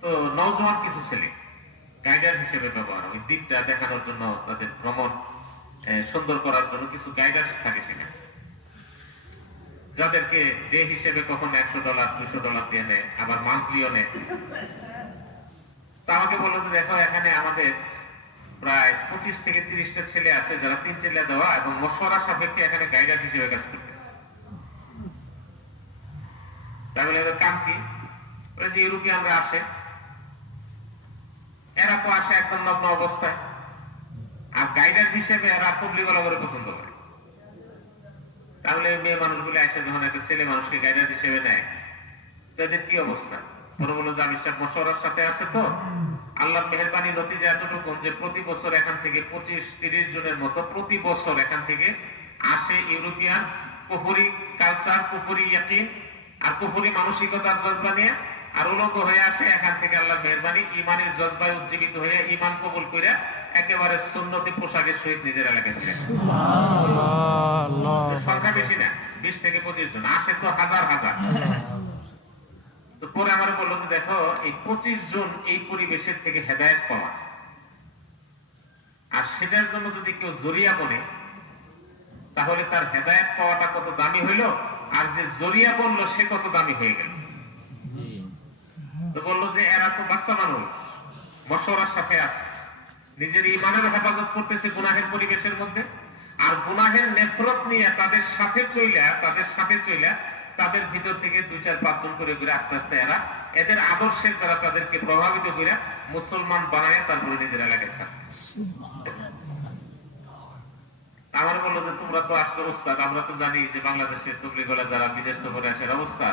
তো নওজোয়ান কিছু ছেলে গাইডার হিসেবে ব্যবহার হয়, দ্বীপটা দেখানোর জন্য, তাদের ভ্রমণ সুন্দর করার জন্য কিছু গাইডার থাকে সেখানে, যাদেরকে ডে হিসেবে কখন $100 $200 দিয়ে নেয়, আবার মান্থলিও নেয়। তা আমাকে বললো যে দেখো, এখানে আমাদের প্রায় 25 থেকে 30টা ছেলে আছে যারা 3 চিল্লা দেওয়া এবং মশওয়ারা সাপেক্ষে এখানে গাইডার হিসেবে কাজ করতেছে। তাহলে এদের কাম কি? ওই যে ইউরোপিয়ানরা আসে, এরা তো আসে একদম নগ্ন অবস্থায়, আর গাইডার হিসেবে এরা তবলিগওয়ালা করে পছন্দ করে। তাহলে মেয়ে মানুষগুলো এসে যখন একটা ছেলে মানুষকে গাইডার হিসেবে নেয়, তো এদের কি অবস্থা? ওরা বললো যে আমি সব মশওয়ারার সাথে আছে, তো আল্লাহর মেহেরবানি নতিজা এতটুকু যে প্রতি বছর এখান থেকে 25-30 জনের মতো প্রতি বছর এখান থেকে আসে ইউরোপিয়ান কুফরি কালচার, কুফরি ইয়াকিন আর কুফরি মানসিকতার জজবা নিয়ে, আর উলঙ্গ হয়ে আসে এখান থেকে আল্লাহর মেহেরবানি ইমানের জজবায় উজ্জীবিত হয়ে ইমান কবুল করে একেবারে সুন্নতি পোশাকের সহিত নিজের এলাকায় ছিলেন। সংখ্যা বেশি না, 20 থেকে 25 জন, আসে তো হাজার হাজার। তো পরে আমার বললো যে দেখো, এই 25 জন এই পরিবেশের থেকে হেদায়েত পাওয়া, আর সেটার জন্য যদি কেউ জরিয়া বলে, তাহলে তার হেদায়েত পাওয়াটা কত দামি হইল, আর যে জরিয়া বললো সে কত দামি হয়ে গেল। তো বললো যে এরা তো বাচ্চা মানুষ, মশওয়ারার সাথে আছে, নিজের ইমানের হেফাজত করতেছে গুনাহের পরিবেশের মধ্যে, আর গুনাহের নেফরত নিয়ে তাদের সাথে চইলা তাদের ভিতর থেকে 2-4-5 জন করে আস্তে আস্তে এরা এদের আদর্শের দ্বারা তাদেরকে প্রভাবিত করে মুসলমান বানায়, তারপরে নিজের এলাকায় ছাড়ে। আমার বললো যে তোমরা তো আসছো ওস্তাদ, আমরা তো জানি যে বাংলাদেশের তবলিগওয়ালা যারা বিদেশ সফরে আসে অবস্থা,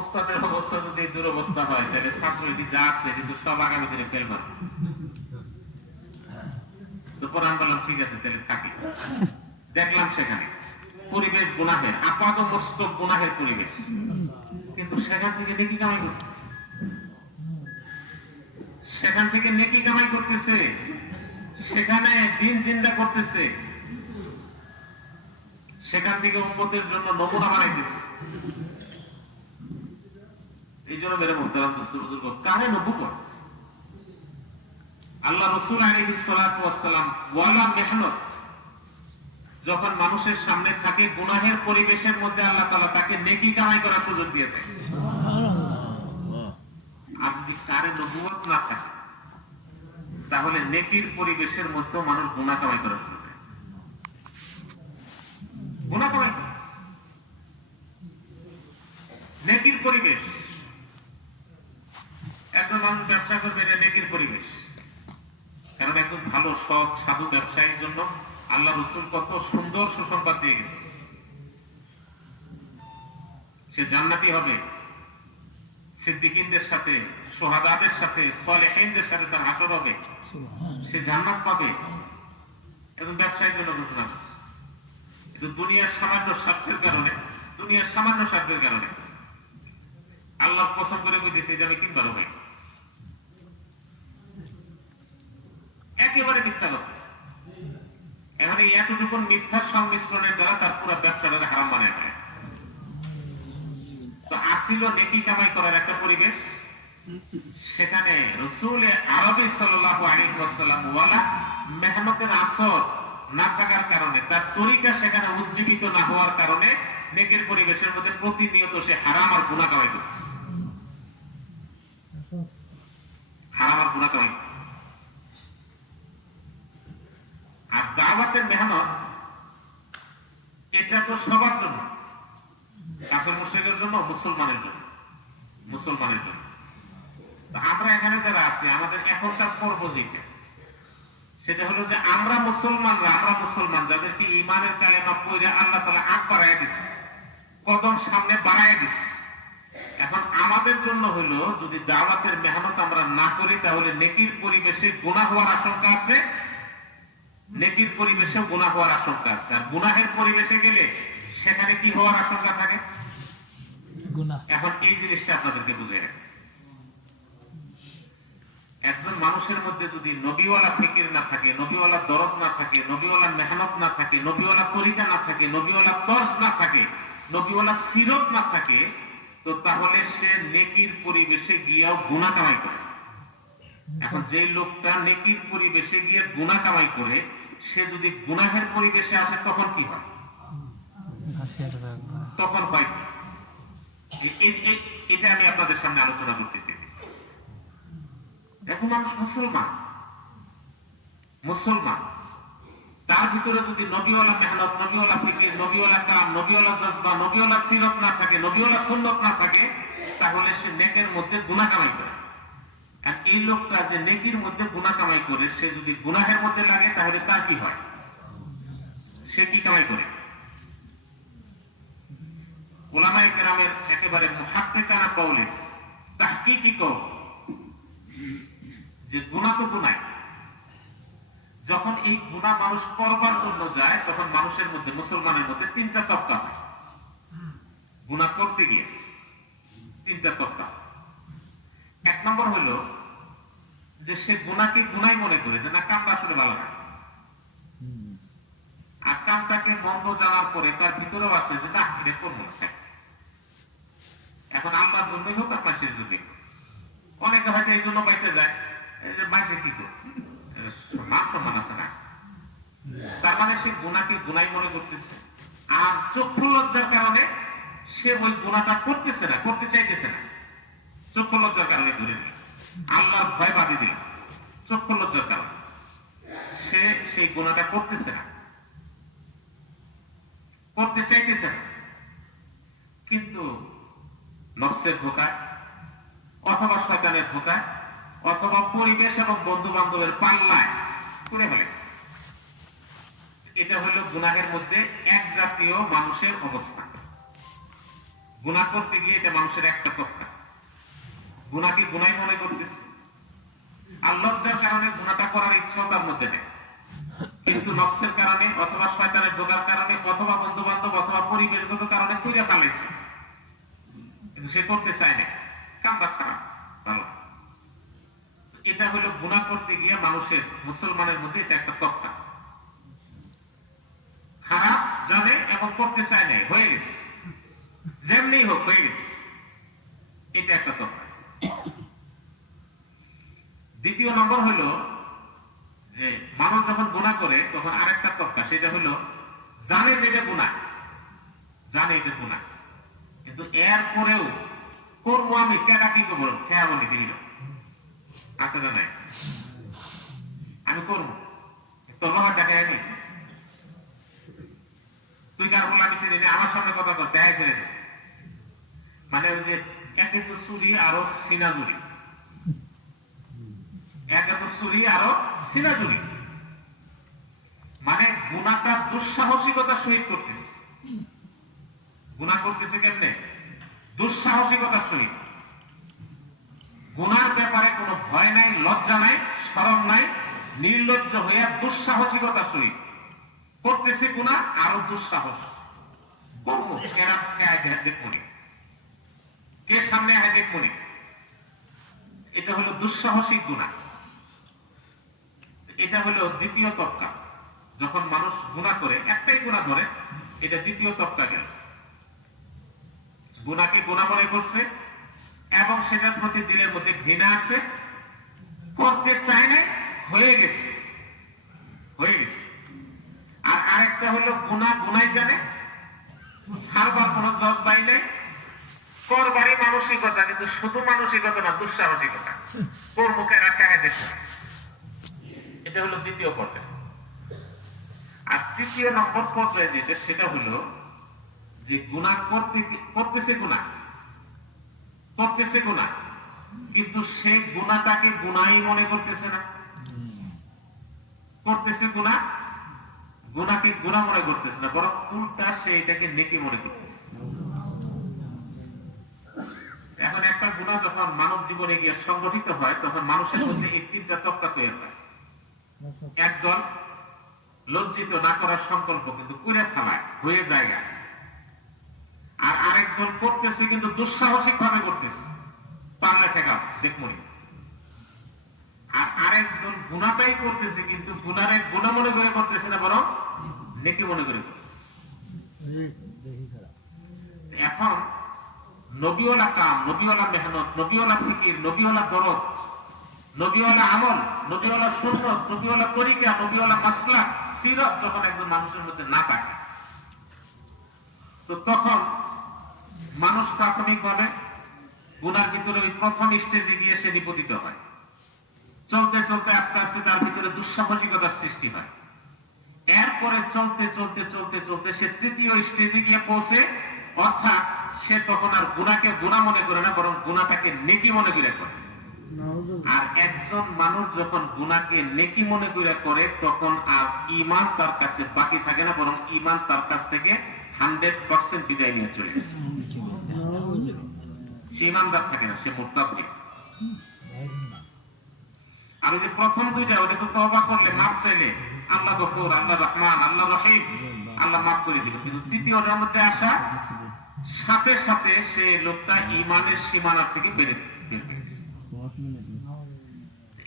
ওস্তাদের অবস্থা যদি দুরবস্থা হয়, তাহলে ছাত্রী যা আছে কিন্তু সব আগামী দিনে ফেল মারবে। তো পরে আমি বললাম ঠিক আছে, তাহলে থাকি। দেখলাম সেখানে পরিবেশ গুনাহের, আপাত মস্তক গুনাহের পরিবেশ, কিন্তু সেখান থেকে নেকি কামাই করতেছে, সেখানে দিন জিন্দা করতেছে, সেখান থেকে উম্মতের জন্য নমুনা বানাইতেছে। এই জন্য মেরে মুহতারাম দোস্ত বুজুর্গ, কাহে নবুয়ত, আল্লাহ রাসূল আলাইহিস সালাতু ওয়াস সালাম ওয়ালা মেহনত যখন মানুষের সামনে থাকে, গুনাহের পরিবেশের মধ্যে আল্লাহ তাআলা তাকে নেকি কামাই করার সুযোগ দিয়ে দেয়। সুবহানাল্লাহ। আপনি কারে নবুয়ত না থাকে, তাহলে নেকির পরিবেশের মধ্যে মানুষ গুনাহ কামাই করার সুযোগ দেয়। গুনাহ কামাই, নেকির পরিবেশ, একজন মানুষ ব্যবসা করবে, এটা নেকির পরিবেশ। কারণ একজন ভালো সৎ সাধু ব্যবসায়ীর জন্য আল্লাহ রাসূল কত সুন্দর সুসংবাদ দিয়ে গেছে, সে জান্নাতি হবে, সিদ্দিকিনদের সাথে, সোহাদাদের সাথে, সালেহিনদের সাথে তার হাসর হবে, সে জান্নাত পাবে। এবং ব্যবসায়ীর জন্য ঘোষণা, কিন্তু দুনিয়ার সামান্য স্বার্থের কারণে, দুনিয়ার সামান্য স্বার্থের কারণে আল্লাহ পছন্দ করে বুঝতেছে যে আমি কিনবার হবে, একেবারে মিথ্যা কথা। এখন এই এতটুকু মিথ্যার সংমিশ্রণের দ্বারা তার পুরো ব্যবসাটা হারাম বানায় নেয়। তো আসিল নেকি কামাই করার একটা পরিবেশ, সেখানে রাসূল আরবী সাল্লাল্লাহু আলাইহি ওয়াসাল্লাম ওয়ালা মেহনতের আসর না থাকার কারণে, তার তরিকা সেখানে উজ্জীবিত না হওয়ার কারণে নেকের পরিবেশের মধ্যে প্রতিনিয়ত সে হারাম আর গুনাহ কামাই করছে, হারাম আর গুনাহ কামাই। আর দাওয়াতের মেহনত এটা তো সবার জন্য, কাফের মুশরিকের জন্য, মুসলমানের জন্য, মুসলমানের জন্য। আমরা এখানে যারা আছি, আমাদের এখনকার পর্ব যেটা, সেটা হলো যে আমরা মুসলমানরা, আমরা মুসলমান যাদেরকে ঈমানের কালেমা পড়ে আল্লাহ তাআলা আগ বাড়ায় দিচ্ছে, কদম সামনে বাড়ায় দিচ্ছে। এখন আমাদের জন্য হলো, যদি দাওয়াতের মেহনত আমরা না করি তাহলে নেকির পরিবেশে গুনাহ হওয়ার আশঙ্কা আছে, নেকির পরিবেশে গুনাহ হওয়ার আশঙ্কা আছে। আর গুনাহের পরিবেশে গেলে সেখানে কি হওয়ার আশঙ্কা থাকে? গুনাহ। এখন এই জিনিসটা আপনাদেরকে বুঝে রাখি, একজন মানুষের মধ্যে যদি নবীওয়ালা ফিকির না থাকে, নবীওয়ালা দরদ না থাকে, নবীওয়ালা মেহনত না থাকে, নবীওয়ালা তরিকা না থাকে, নবীওয়ালা তর্জ না থাকে, নবীওয়ালা সিরত না থাকে, তো তাহলে সে নেকির পরিবেশে গিয়েও গুনাহ কামাই করে। এখন যে লোকটা নেকির পরিবেশে গিয়ে গুনাহ কামাই করে, সে যদি গুনাহের পরিবেশে আসে তখন কি হয়? তখন হয় এটা আমি আপনাদের সামনে আলোচনা করতে চাইছি। এখন মানুষ মুসলমান, মুসলমান তার ভিতরে যদি নবীওয়ালা মেহনত, নবীওয়ালা ফিকির, নবীওয়ালা কাম, নবীওয়ালা জজবা, নবীওয়ালা সিরত না থাকে, নবীওয়ালা সুন্নত না থাকে, তাহলে সে নেকের মধ্যে গুনাহ কামাই করে। আর এই লোকটা যে নেকির মধ্যে গুনাহ কামাই করে, সে যদি গুনাহের মধ্যে লাগে তাহলে তার কি হয়? সে কি কামাই করে? উলামায়ে কেরামের একেবারে মুহাক্কিকানা কওলে, তাহকিকি কওল, যে গুনাহ তো গুনাহ, যখন এই গুনাহ মানুষ করবার জন্য যায়, তখন মানুষের মধ্যে, মুসলমানের মধ্যে তিনটা তবকা হয়। গুনাহ করতে গিয়ে তিনটা তবকা। এক নম্বর হলো যে সে গুনাহকে গুনাহ মনে করে, যে না কামটা আসলে ভালো না, আর কামটাকে মন্দ জানার পরে তার ভিতরেও আছে যে না এটা করবো না। এখন আল্লাহর জন্যই হোক আর মানুষের জন্যই, অনেকে হয়তো এই জন্য বেঁচে যায়, মানুষের কি করে মান সম্মান আছে না, তার মানে সে গুনাহকে গুনাহ মনে করতেছে। আর চক্ষু লজ্জার কারণে সে ওই গুনাহটা করতেছে না, করতে চাইতেছে না, চক্ষু লজ্জার কারণে ধরে নিল, আল্লাহর ভয় বাদী দিল, চক্ষু লজ্জার কারণে সে সেই গুনাহটা করতেছে না, করতে চাইতেছে না। কিন্তু নফসের ধোঁকায়, অথবা শয়তানের ধোঁকায়, অথবা পরিবেশ এবং বন্ধু বান্ধবের পাল্লায় করে ফেলেছে। এটা হলো গুনাহের মধ্যে এক জাতীয় মানুষের অবস্থা। গুনাহ করতে গিয়ে এটা মানুষের একটা তফাৎ, গুনাহকে গুনাহ মনে করতেছে, আর লজ্জার কারণে গুনাহটা করার ইচ্ছাও তার মধ্যে নেই, কিন্তু নফসের কারণে, অথবা শয়তানের ধোঁকার কারণে, অথবা বন্ধু বান্ধব, অথবা পরিবেশগত কারণে কইরা ফেলেছে, কিন্তু সে করতে চায় না। কামটা খারাপ, ভালো। এটা হলো গুনাহ করতে গিয়ে মানুষের, মুসলমানের মধ্যে এটা একটা তফা, খারাপ জানে এবং করতে চায় না, হয়ে গেছে, যেমনি হোক হয়ে গেছে, এটা একটা তফা। দ্বিতীয় নম্বর হলো যে মানুষ যখন গুনাহ করে তখন আরেকটা তফা, সেটা হলো জানে যে এটা গুনাহ, জানে এটা গুনাহ, কিন্তু এরপরেও করবো আমি, কেটা কি করবো, খেয়া বলি দিল আছে না নাই, আমি করবো, তোর বাবা দেখায়নি, তুই কার বলা দিছি আমার সামনে কথা কর, দেখাই ছেড়ে দে। মানে ওই যে একে তো চুরি আরো সিনাজুরি, একে তো চুরি আরো সিনাজুরি, মানে গুনাহটা দুঃসাহসিকতার সহিত করতেছে। গুনাহ করতেছে কেমনে? দুঃসাহসিকতার সহিত, গুনার ব্যাপারে কোনো ভয় নাই, লজ্জা নাই, শরম নাই, নির্লজ্জ হইয়া দুঃসাহসিকতা সহিত করতেছে গুনাহ, আরো দুঃসাহস করবো, এরা দেখবনি, কে সামনে আয় দেখবনি। এটা হলো দুঃসাহসিক গুনাহ। এটা হলো দ্বিতীয় তবকা। যখন মানুষ গুনাহ করে, একটাই গুনাহ ধরে, এটা দ্বিতীয় তবকা গেল। গুনাহকে গুনাহ মনে করছে এবং সেটার প্রতি দিলের মধ্যে ঘৃণা আছে, করতে চায় না, হয়ে গেছে, হয়ে গেছে। আর আরেকটা হলো গুনাহ গুনাই জানে, ছাড়বার কোনো জজবাই নেই, করবারই মানসিকতা, কিন্তু শুধু মানসিকতা না, দুঃসাহসিকতা, তোর মুখে রাখা হয় দেখো। এটা হলো দ্বিতীয় পর্যায়ে। আর তৃতীয় নম্বর পর্যায়ে যেটা, সেটা হলো যে গুনাহ করতেছে গুনাহ, করতেছে গুনাহ, কিন্তু সে গুনাহটাকে গুনাহই মনে করতেছে না। করতেছে গুনাহ, গুনাহকে গুনাহ মনে করতেছে না, বরং উল্টা সে এটাকে নেকি মনে করতেছে। এখন একটা গুনাহ যখন মানব জীবনে গিয়ে সংগঠিত হয়, তখন মানুষের মধ্যে এই তিনটা তবকা তৈরি হয়। একদল লজ্জিত না করার সংকল্প কিন্তু করে ফেলায়, হয়ে জায়গা। আর আরেকদল করতেছে কিন্তু দুঃসাহসিক ভাবে করতেছে, পারলে ঠেকাও দেখমনি। আর আরেকদল গুনাহটাই করতেছে, কিন্তু গুনারে গুনাহ মনে করে করতেছে না, বরং নেকি মনে করে করতেছে। এখন নবীওয়ালা কাম, নবীওয়ালা মেহনত, নবীওয়ালা ফিকির, নবীওয়ালা দরদ, নবীওয়ালা আমল, নবীওয়ালা সুন্নাত, নবীওয়ালা তরিকা, নবীওয়ালা মাসলাক, সিরাত যখন একজন মানুষের মধ্যে না থাকে, তো তখন মানুষ প্রাথমিকভাবে গুনার ভিতরে ওই প্রথম স্টেজে গিয়ে সে নিপতিত হয়। চলতে চলতে আস্তে আস্তে তার ভিতরে দুঃসাহসিকতার সৃষ্টি হয়। এরপরে চলতে চলতে চলতে চলতে সে তৃতীয় স্টেজে গিয়ে পৌঁছে, অর্থাৎ সে তখন আর গুনাহকে গুনাহ মনে করে না, বরং গুনাহটাকে নেকি মনে করে করে। আর একজন মানুষ যখন গুনাহকে নেকি মনে করে, তখন আর ঈমান তার কাছে বাকি থাকে না, বরং ঈমান তার কাছ থেকে 100% বিদায় নিয়ে চলে যায়। সে ঈমানদার থাকে না, সে মুরতাদ। আর যে প্রথম দুইটা, ওটা তো তওবা করলে, মাফ চাইলে আল্লাহ গফুর, আল্লাহ রহমান, আল্লাহ রহিম, আল্লাহ মাফ করে দিল। কিন্তু তৃতীয়টার মধ্যে আসা সাথে সাথে সে লোকটা ঈমানের সীমানার থেকে বেড়ে যাবে।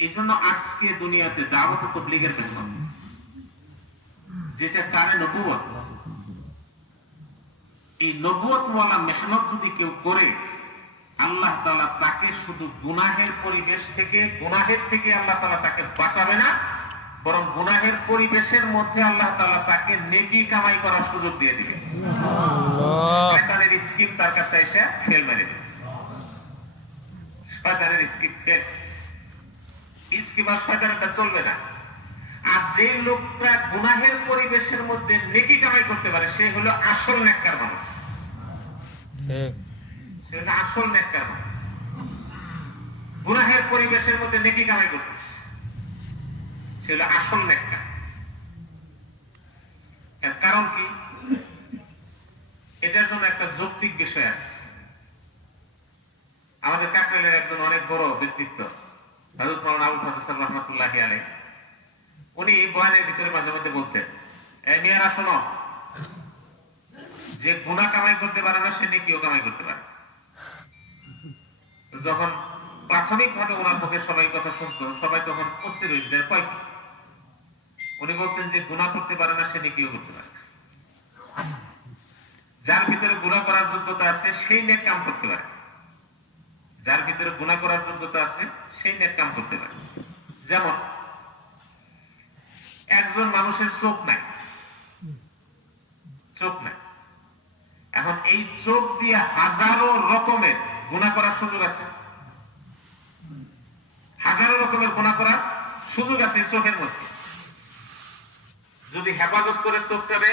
এই জন্য আজকে দুনিয়াতে দাওয়াত ও তাবলীগের মেহনত, যেটা কারে নবুয়ত, এই নবুয়তওয়ালা মেহনত যদি কেউ করে, আল্লাহ তাআলা তাকে শুধু গুনাহের পরিবেশ থেকে, গুনাহের থেকে আল্লাহ তাআলা তাকে বাঁচাবে না, বরং গুনাহের পরিবেশের মধ্যে আল্লাহ তাআলা তাকে নেকি কামাই করার সুযোগ দিয়ে দিবে। শয়তানের স্কিম তার কাছে এসে ফেল মেরে দেবে। শয়তানের স্কিম ফেল, স্কিম আর শয়তানেরটা চলবে না। আর যে লোকটা গুনাহের পরিবেশের মধ্যে নেকি কামাই করতে পারে, সে হলো আসল নেককার মানুষ। আসল নেককার মানুষ গুনাহের পরিবেশের মধ্যে নেকি কামাই করতেছে, সে হলো আসল নেককার। কারণ কি? এটার জন্য একটা যৌক্তিক বিষয় আছে। আমাদের কাকরাইলের একজন অনেক বড় ব্যক্তিত্ব, হযরত মাওলানা আবুল ফজল সাহেব রাহমাতুল্লাহি আলাইহি, উনি বয়ানের ভিতরে মাঝে মধ্যে বলতেন, এই মিয়ারা শোনো, যে গুনাহ কামাই করতে পারে না, সে নেকিও কামাই করতে পারে। যখন প্রাথমিকভাবে ওনার মুখে সবাই কথা শুনতো, সবাই তখন অস্থির হয়ে যেত, কয় কি? উনি বলতেন যে গুনাহ করতে পারে না, সে নেকিও করতে পারে। যার ভিতরে গুনাহ করার যোগ্যতা আছে, সেই নেক কাম করতে পারে। যার ভিতরে গুনাহ করার যোগ্যতা আছে, সেই নেক কাম করতে পারে। যেমন একজন মানুষের চোখ নাই, চোখ নাই, এখন এই চোখ দিয়ে হাজারো রকমের গুনাহ করার সুযোগ আছে, হাজারো রকমের গুনাহ করার সুযোগ আছে চোখের মধ্যে। যদি হেফাজত করে চোখটারে,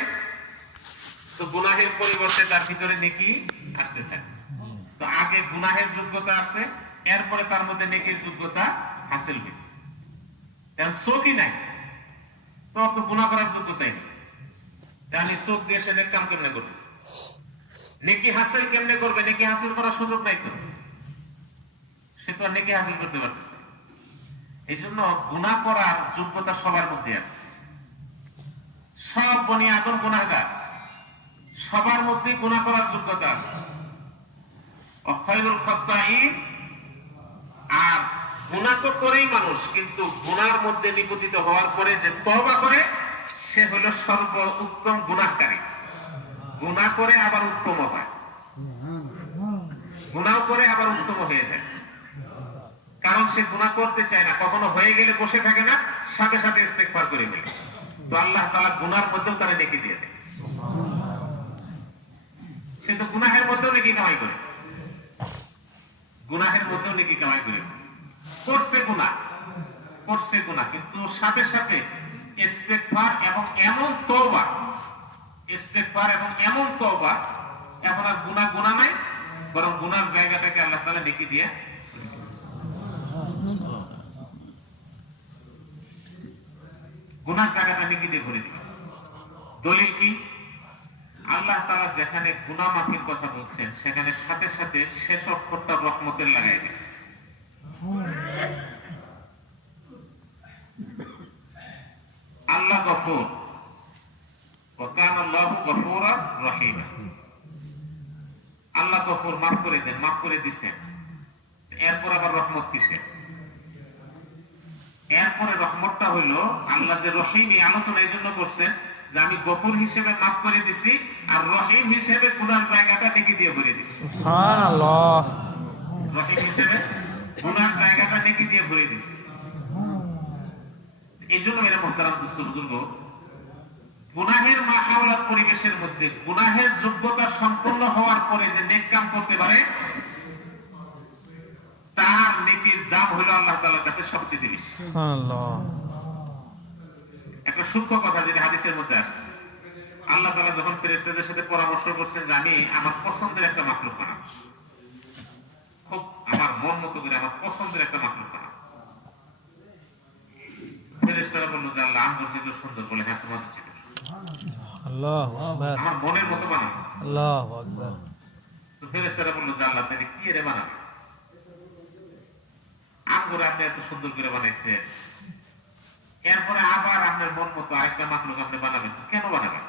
তো গুনাহের পরিবর্তে তার ভিতরে নেকি আসতে থাকে। তো আগে গুনাহের যোগ্যতা আছে, এরপরে তার মধ্যে নেকির যোগ্যতা হাসিল হয়েছে। এখন চোখই নাই, তো গুনাহ করার যোগ্যতাই নেই। আমি চোখ দিয়ে সে নেক কাম কেমনে করবে? নেকি হাসিল কেমনে করবে? নেকি হাসিল করার সুযোগ নাই তো। সে তো আর নেকি হাসিল করতে পারতেছে। এই জন্য গুনাহ করার যোগ্যতা সবার মধ্যে আছে। সব বনি আদম গুনাহগার, সবার মধ্যেই গুনাহ করার যোগ্যতা আছে। খায়রুল খাত্তাঈন, আর গুনাহ তো করেই মানুষ, কিন্তু গুনার মধ্যে নিপতিত হওয়ার পরে যে তওবা করে সে হলো সর্ব উত্তম গুনাহকারী। গুনাহ করে আবার উত্তম হয়, গুনাহ করে আবার উত্তম হয়ে যায়, কারণ সে গুনাহ করতে চায় না। কখনো হয়ে গেলে বসে থাকে না, সাথে সাথে ইস্তেগফার করে ফেলে। তো আল্লাহ তাআলা গুনার মধ্যেও তারা নেকি দিয়ে দেয়। সে তো গুনাহের মধ্যেও নেকি কামাই করে, গুনাহের মধ্যেও নেকি কামাই করে, করছে গুনাহ, করছে গুনাহ, কিন্তু সাথে সাথে ইস্তেগফার এবং এমন তওবা, ইস্তেগফার এবং এমন তওবা, এখন আর গুনাহ গুনাহ নাই, বরং গুনার জায়গাটাকে আল্লাহ তাআলা নেকি দিয়ে গুনার জায়গাটা নেকি দিয়ে ভরে দিবেন। দলিল কি? আল্লাহ তাআলা যেখানে গুনাহ মাফির কথা বলছেন সেখানে সাথে সাথে শেষ অক্ষরটা রহমতের লাগাই দিয়েছে। আল্লাহ গফুর, ওয়া কানা আল্লাহু গফুরার রহিম। আল্লাহ গফুর, মাফ করে দেন, মাফ করে দিছেন। এরপর আবার রহমত কিসের? এরপরে রহমতটা হইল আল্লাহ যে রহিম, এই আলোচনা এই জন্য করছেন যে আমি গফুর হিসেবে মাফ করে দিছি, আর রহিম হিসেবে গুনার জায়গাটা নেকি দিয়ে ভরে দিছি। সুবহানাল্লাহ। রহিম হিসেবে গুনার জায়গাটা নেকি দিয়ে ভরে দিছি। এই জন্য মেরা মুহতারাম দোস্ত বুজুর্গ, গুনাহের মাহাওলার পরিবেশের মধ্যে গুনাহের যোগ্যতা সম্পন্ন হওয়ার পরে যে নেক কাম করতে পারে তার নেকির দাম হলো আল্লাহ তাআলার কাছে সবচেয়ে বেশি। সুবহানাল্লাহ। একটা সূক্ষ্ম কথা যেটা হাদিসের মধ্যে আসছে, আল্লাহ তাআলা যখন ফেরেশতাদের সাথে পরামর্শ করছেন যে আমি আমার পছন্দের একটা মাখলুক বানাবো, খুব আমার মন মতো করে আমার পছন্দের একটা মাখলুক বানাবো, ফেরেশতারা বলল যে আল্লাহ আমার চেয়ে সুন্দর, বলে হ্যাঁ তোমাদের চেয়ে আল্লাহু আকবার। আমার মনের মতো বানাবো। আল্লাহু আকবার। তো ফেরেশতারা বলল যে আল্লাহ তাহলে কি রে বানাবে? আমগুলো আপনি এত সুন্দর করে বানাইছেন, এরপরে আবার আপনার মন মতো আরেকটা মাখলুক আপনি বানাবেন, তো কেন বানাবেন?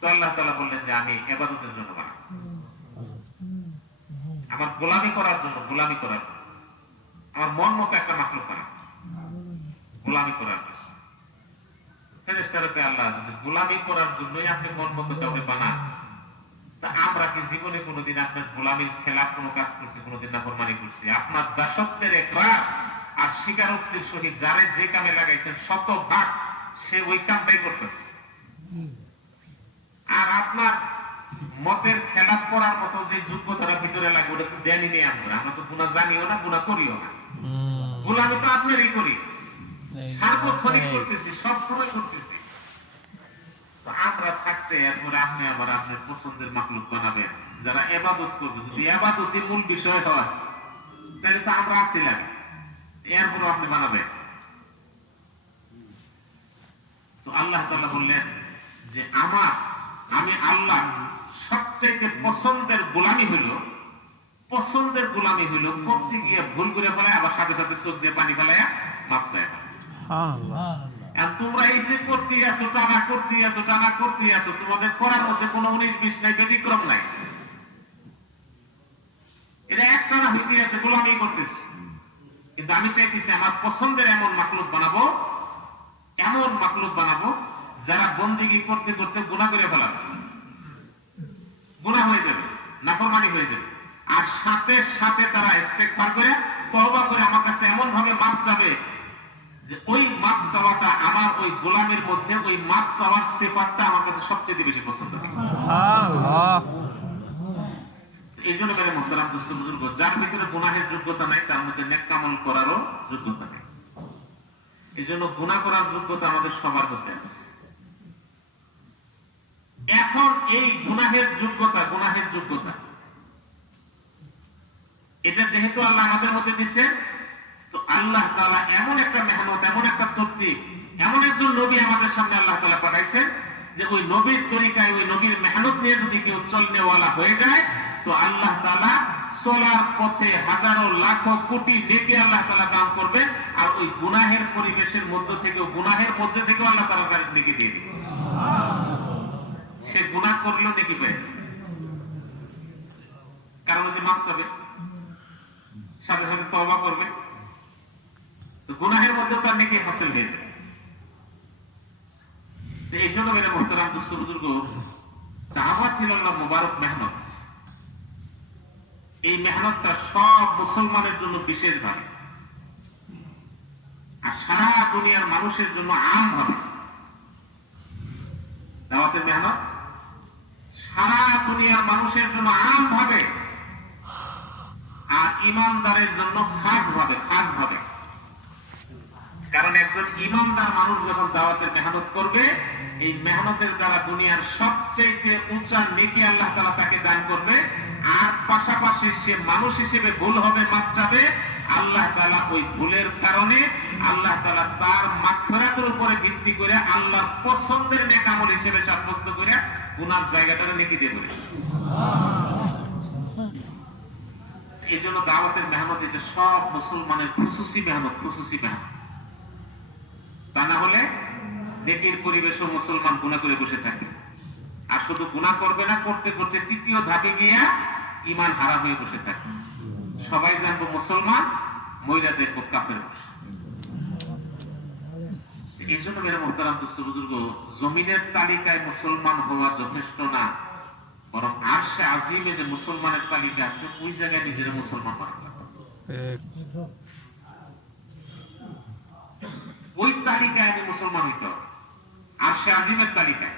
তো আল্লাহ তাআলা বললেন যে আমি ইবাদতের জন্য বানাবো, আমার গোলামি করার জন্য, গোলামি করার জন্য, আমার মন মতো একটা মাখলুক বানাবো, গোলামি করার জন্য। ফেরেশতারাকে আল্লাহ যদি গোলামি করার জন্যই আপনি মন মতো কাউকে বানান, তা আমরা কি জীবনে কোনোদিন আপনার গোলামির খেলাফ কোনো কাজ করছি, কোনোদিন নাফরমানি করছি? আপনার দাসত্বের একরার আর স্বীকারোক্তির সহিত যারে যে কামে লাগাইছেন শতভাগ সে ওই কামটাই করতেছে। আর আপনার মতের খেলাফ করার মতো যে যোগ্যতাটা ভিতরে লাগবে ওটা তো দেনই নেই আমরা, আমরা তো গুনাহ জানিও না, গুনাহ করিও না। গোলামি তো আপনারই করি, সার্বক্ষণিক করতেছি, সবসময় করতেছি। তো আমরা থাকতে এরপরে আপনি আবার আপনার পছন্দের মাখলুক বানাবেন যারা ইবাদত করবে। যদি ইবাদতের মূল বিষয় হয় তাহলে তো আমরা আছিলাম, এরপরে আপনি বানাবেন। তো আল্লাহ তাআলা বললেন যে আমি আল্লাহ সবচেয়ে পছন্দের গোলামি হইল, পছন্দের গোলামি হইল করতে গিয়ে ভুল করে ফেলায় আবার সাথে সাথে চোখ দিয়ে পানি ফেলাইয়া মাফ চায়। সুবহানাল্লাহ। আর তোমরা এই যে করতে আছো, টানা করতে আছো, টানা করতে আছো, তোমাদের করার মধ্যে কোনো 19-20 নাই, ব্যতিক্রম নাই, এটা একটানা হইতে আছে, গোলামি করতেছে। কিন্তু আমি চাইতেছি আমার পছন্দের এমন মাখলুক বানাবো, এমন মাখলুক বানাবো যারা বন্দেগী করতে করতে গুনাহ করে ফেলাবে, গুনাহ হয়ে যাবে, নাফরমানি হয়ে যাবে, আর সাথে সাথে তারা ইস্তেগফার করে তওবা করে আমার কাছে এমন ভাবে মাফ চাবে যে ওই মাফ চাওয়াটা আমার ওই গোলামের মধ্যে ওই মাফ চাওয়ার সিফাতটা আমার কাছে সবচেয়ে বেশি পছন্দ। সুবহানাল্লাহ। এই জন্য মেরে মুহতারাম দোস্ত বুজুর্গ, যার ভিতরে গুনাহের যোগ্যতা নাই তার মধ্যে নেক আমল করারও যোগ্যতা নেই। এই জন্য গুনাহ করার যোগ্যতা আমাদের সবার মধ্যে আছে। এখন এই গুনাহের যোগ্যতা, গুনাহের যোগ্যতা এটা যেহেতু আল্লাহ আমাদের মধ্যে দিচ্ছেন, তো আল্লাহ তাআলা এমন একটা মেহনত, এমন একটা তৌফিক, এমন একজন নবী আমাদের সামনে আল্লাহ তাআলা পাঠাইছেন যে ওই নবীর তরিকায়, ওই নবীর মেহনত নিয়ে যদি কেউ চলনেওয়ালা হয়ে যায় তো আল্লাহ তাআলা চলার পথে হাজারো লাখো কোটি নেকি আল্লাহ তাআলা দান করবে, আর ওই গুনাহের পরিবেশের মধ্য থেকে, গুনাহের মধ্যে থেকে আল্লাহ তাআলা তার নেকি দিয়ে দিবে। সে গুনাহ করলেও নেকি পায়, কারণ যে মাফ চাবে, সাথে সাথে তওবা করবে, তো গুনাহের মধ্যে তার নেকি হাসিল হয়ে যাবে। এই জন্য মেরে মোহতারাম দুস্থ বুজুর্গ, দাওয়াত ছিল আল্লাহ মুবারক মেহনত। এই মেহনতটা সব মুসলমানের জন্য বিশেষভাবে, আর সারা দুনিয়ার মানুষের জন্য আমভাবে। দাওয়াতের মেহনত সারা দুনিয়ার মানুষের জন্য আমভাবে, আর ইমানদারের জন্য খাসভাবে। কারণ একজন ইমানদার মানুষ যখন দাওয়াতের মেহনত করবে, এই মেহনতের দ্বারা দুনিয়ার সবচেয়ে উঁচা নেকি আল্লাহ তাআলা তাকে দান করবে, আর পাশাপাশি সে মানুষ হিসেবে ভুল হবে, মাফ চাবে, আল্লাহ তাআলা ওই ভুলের কারণে আল্লাহ তাআলা তার মাগফিরাতের উপরে ভিত্তি করে আল্লাহর পছন্দের নেক আমল হিসেবে সাব্যস্ত করে গুনার জায়গাটারে নেকি দিয়ে বলে। এই জন্য দাওয়াতের মেহনত এটা সব মুসলমানের খুসুসি মেহনত। তা না হলে নেকির পরিবেশে মুসলমান গুনাহ করে বসে থাকে, আর শুধু গুনাহ করবে না, করতে করতে তৃতীয় ধাপে গিয়া ঈমান হারা হয়ে বসে থাকে। সবাই জানবো মুসলমান, মইরা দেখবো কাফের। এই জন্য মেরে মোহতারাম দোস্ত বুজুর্গ, জমিনের তালিকায় মুসলমান হওয়া যথেষ্ট না, বরং আরশে আজিমে যে মুসলমানের তালিকা আছে, ওই জায়গায় নিজের মুসলমান বানাতে হবে। ওই তালিকায় আমি মুসলমান হইতে হবে, আরশে আজিমের তালিকায়।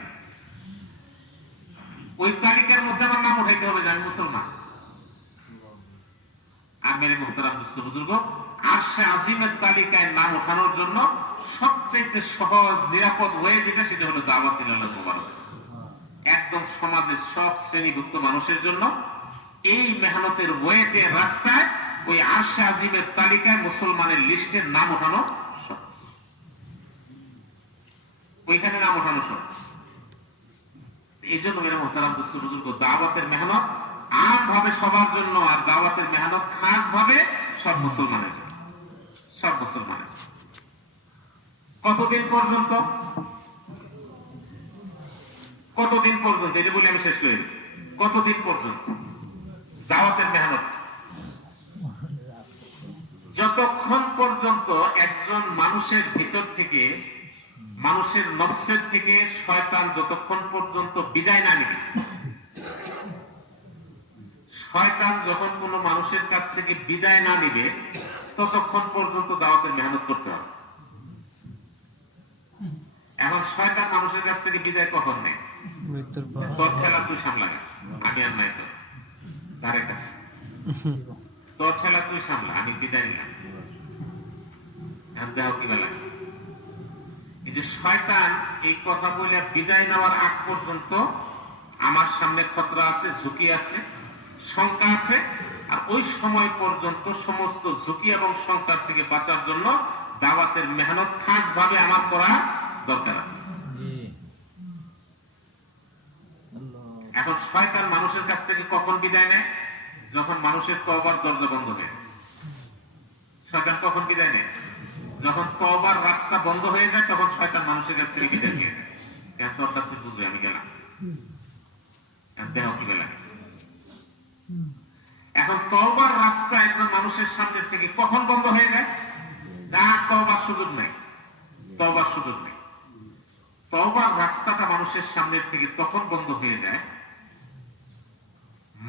ওই তালিকার মধ্যে আমার নাম উঠাইতে হবে যে আমি মুসলমান। আর মেরে মোহতারাম দোস্ত বুজুর্গ, আরশে আজিমের তালিকায় নাম ওঠানোর জন্য সবচেয়ে সহজ নিরাপদ ওয়ে যেটা, সেটা হলো দাওয়াত ইলাল্লাহ মুবারক। একদম সমাজের সব শ্রেণীভুক্ত মানুষের জন্য এই মেহনতের ওয়েতে, রাস্তায় ওই আরশে আজিমের তালিকায় মুসলমানের লিস্টের নাম ওঠানো সহজ। ওইখানে নাম ওঠানো সহজ। এই জন্য মেরে মোহতারাম দোস্ত বুজুর্গ, দাওয়াতের মেহনত আমভাবে সবার জন্য, আর দাওয়াতের মেহনত খাস ভাবে সব মুসলমানের জন্য। কতদিন পর্যন্ত এটা বলে আমি শেষ করি। কতদিন পর্যন্ত দাওয়াতের মেহনত? যতক্ষণ পর্যন্ত একজন মানুষের ভিতর থেকে, মানুষের নফসের থেকে শয়তান যতক্ষণ পর্যন্ত বিদায় না নিবে। শয়তান যখন কোন মানুষের কাছ থেকে বিদায় না নিবে, ততক্ষণ পর্যন্ত দাওয়াতের মেহনত করতে হবে। এখন শয়তান মানুষের কাছ থেকে বিদায় কখন নেই? তোর খেলা তুই সামলাগে, আমি আর নাই, তো তারের কাছে তোর খেলা তুই সামলা, আমি বিদায় নিলাম। দেহ কি বেলা, এই যে শয়তান এই কথা বলে বিদায় নেওয়ার আগ পর্যন্ত আমার সামনে খতরা আছে, ঝুঁকি আছে, শঙ্কা আছে, আর ওই সময় পর্যন্ত সমস্ত ঝুঁকি এবং শঙ্কার থেকে বাঁচার জন্য দাওয়াতের মেহনত খাস ভাবে আমার করা দরকার আছে। এখন শয়তান মানুষের কাছ থেকে কখন বিদায় নেয়? যখন মানুষের তওবার দরজা বন্ধ হয়ে। শয়তান কখন বিদায় নেয়? যখন তওবার রাস্তা বন্ধ হয়ে যায়, তখন শয়তান মানুষের কাছ থেকে বিদায় নিয়ে যায়। কেন? তোরটা তুই বুঝবে, আমি গেলাম, দেহ কি বেলা। এখন তওবার রাস্তা একজন মানুষের সামনে থেকে কখন বন্ধ হয়ে যায়? না, তওবার সুযোগ নাই। তওবার রাস্তাটা মানুষের সামনে থেকে তখন বন্ধ হয়ে যায়,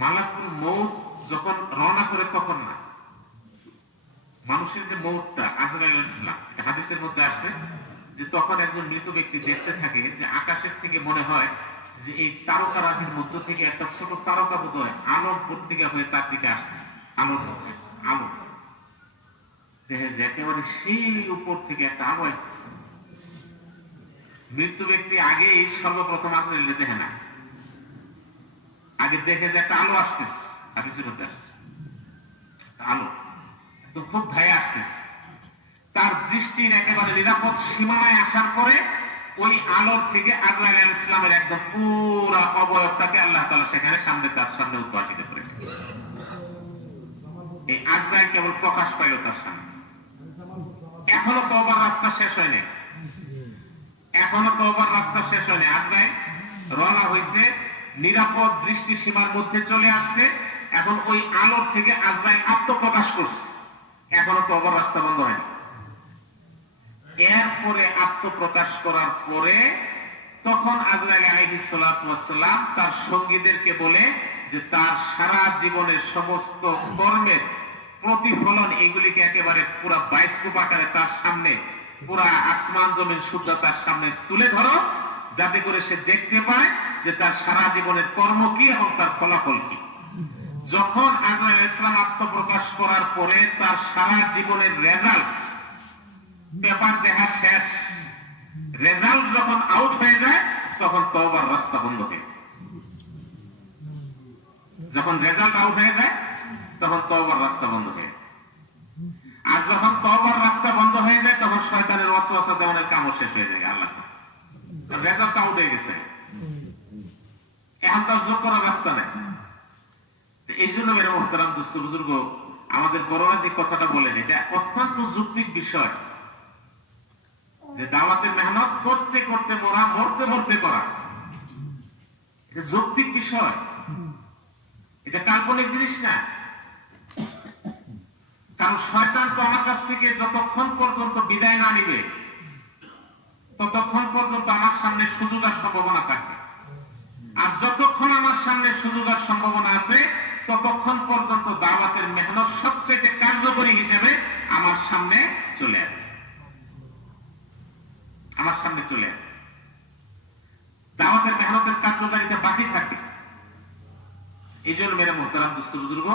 মালাকুল মউত যখন রওনা করে, তখন না। মানুষের যে মউতটা, আজরাইল আলাইহিস সালাম, হাদিসের মধ্যে আসছে যে তখন একজন মৃত ব্যক্তি দেখতে থাকে যে আকাশের থেকে মনে হয় যে এই তারকা রাশির মধ্য থেকে একটা ছোট তারকা বোধ হয় আলোর পত্রিকা হয়ে তার দিকে আসতেছে। আলো দেখে যে একেবারে সেই উপর থেকে একটা আলো আসতেছে। মৃত্যু ব্যক্তি আগেই সর্বপ্রথম আজরাইল দেখে না, আগে দেখে যে একটা আলো আসতেছে, হাদিসের মধ্যে আসছে আলো, তো খুব ভয়ে আসতেছে। তার দৃষ্টির একেবারে নিরাপদ সীমানায় আসার পরে ওই আলোর থেকে আজরাইল আলাইহিস সালামের একদম পুরা অবয়বটাকে আল্লাহ তাআলা সেখানে তার সামনে উদ্ভাসিত করে। এই আজরাইল কেবল প্রকাশ পাইল তার সামনে। এখনো তওবার রাস্তা শেষ হয়নি, এখনো তওবার রাস্তা শেষ হয়নি। আজরাইল রওনা হয়েছে, নিরাপদ দৃষ্টি সীমার মধ্যে চলে আসছে। এখন ওই আলোর থেকে আজরাইল আত্মপ্রকাশ করছে, এখনো তওবার রাস্তা বন্ধ হয়নি। এরপরে আত্মপ্রকাশ করার পরে তখন আজরাইল আলাইহিস সালাতু ওয়াস সালাম তার সঙ্গীদেরকে বলে যে তার সারা জীবনের সমস্ত কর্মের প্রতিফলন এগুলিকে একেবারে পুরা বায়োস্কোপ আকারে তার সামনে, পুরা আসমান জমিন শুদ্ধ তার সামনে তুলে ধরো, যাতে করে সে দেখতে পায় যে তার সারা জীবনের কর্ম কি এবং তার ফলাফল কি। যখন আজরাইল আলাইহিস সালাম আত্মপ্রকাশ করার পরে তার সারা জীবনের রেজাল্ট পেপার দেখা শেষ, রেজাল্ট যখন আউট হয়ে যায় তখন তওবার রাস্তা বন্ধ হয়ে যায়। যখন রেজাল্ট আউট হয়ে যায় তখন তওবার রাস্তা বন্ধ হয়ে যায়। আর যখন তওবার রাস্তা বন্ধ হয়ে যায় তখন শয়তানের ওয়াসওয়াসা দেওয়ার কামও শেষ হয়ে যায়। আল্লাহ রেজাল্ট আউট হয়ে গেছে, এখন তার যোগ করার রাস্তা নেই। এই জন্য মেরে মোহতারাম দোস্ত বুজুর্গ, আমাদের বড়রা যে কথাটা বলেন এটা অত্যন্ত যৌক্তিক বিষয়, যে দাওয়াতের মেহনত করতে করতে মরা, মরতে মরতে করা, এটা যৌক্তিক বিষয়, এটা কাল্পনিক জিনিস না। কারণ শয়তান তো আমার কাছ থেকে যতক্ষণ পর্যন্ত বিদায় না নিবে ততক্ষণ পর্যন্ত আমার সামনে সুযোগ আর সম্ভাবনা থাকবে, আর যতক্ষণ আমার সামনে সুযোগ আর সম্ভাবনা আছে ততক্ষণ পর্যন্ত দাওয়াতের মেহনত সবচেয়ে কার্যকরী হিসেবে আমার সামনে চলে আসবে, আমার সামনে চলে আসবে। দাওয়াতের মেহনতের কার্যকারিতা বাকি থাকবে। এই জন্য মেরে মোহতারাম দোস্ত বুজুর্গ,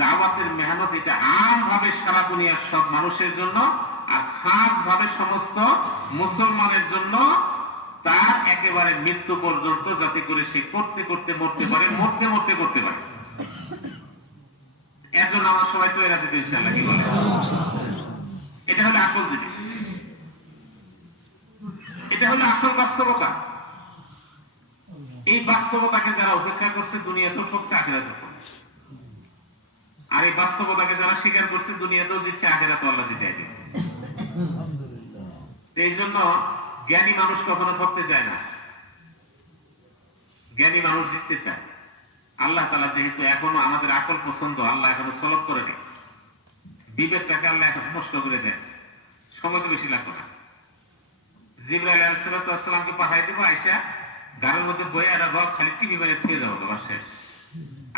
দাওয়াতের মেহনত এটা আম ভাবে সারা দুনিয়ার সব মানুষের জন্য, আর খাস ভাবে সমস্ত মুসলমানের জন্য, তার একেবারে মৃত্যু পর্যন্ত, যাতে করে সে করতে করতে মরতে পারে, মরতে মরতে করতে পারে। এর জন্য আমরা সবাই তৈরি আছি তো ইনশাআল্লাহ, কি বলে? এটা হলো আসল জিনিস, এটা হলো আসল বাস্তবতা। এই বাস্তবতাকে যারা উপেক্ষা করছে দুনিয়াতেও ঠকছে, আখিরাতেও ঠকছে। আর এই বাস্তবতাকে যারা স্বীকার করছে দুনিয়াতেও জিতছে, আখিরাতেও আল্লাহ জিতায় দিবে। এই জন্য জ্ঞানী মানুষ কখনো ঠকতে চায় না, জ্ঞানী মানুষ জিততে চায়। আল্লাহ তাআলা যেহেতু এখনো আমাদের আকল পছন্দ আল্লাহ এখনো সলভ করে দেয়, বিবেকটাকে আল্লাহ এখন নষ্ট করে দেয়, সময় তো বেশি লাগবে না। জিবরাইল আলাইহিস সালামকে পাঠাই দিব, আয়েশা গাড়ির মধ্যে বয়ে আর রক খালি টিভি মেরে থুয়ে যাবো, তোমার শেষ।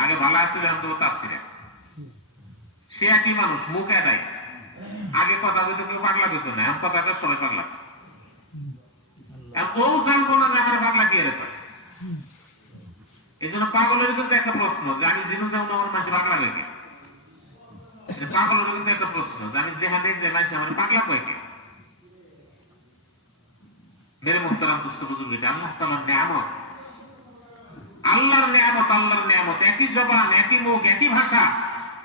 আগে ভালো আছে, এখন তো তাফসীরে। সে একই মানুষ, মুখ এদাই। আগে কথা বলতে কেউ পাগলা হইতো না, এখন কথা সবাই পাগলা। ও জানবো না যে আমার পাগলা কি এর। এই জন্য পাগলের কিন্তু একটা প্রশ্ন যে আমি জিনু যাবো না, আমার মানুষ পাগলা হয়ে গে। পাগলের কিন্তু একটা প্রশ্ন যে আমি যেখানে যে মানুষ আমার পাগলা হয়ে গে। মেরে মুহতারাম দোস্ত বুজুর্গ, এটা আল্লাহ তাআলার নিয়ামত, আল্লাহর নিয়ামত, আল্লাহর নিয়ামত। একই জবান, একই মুখ, একই ভাষা,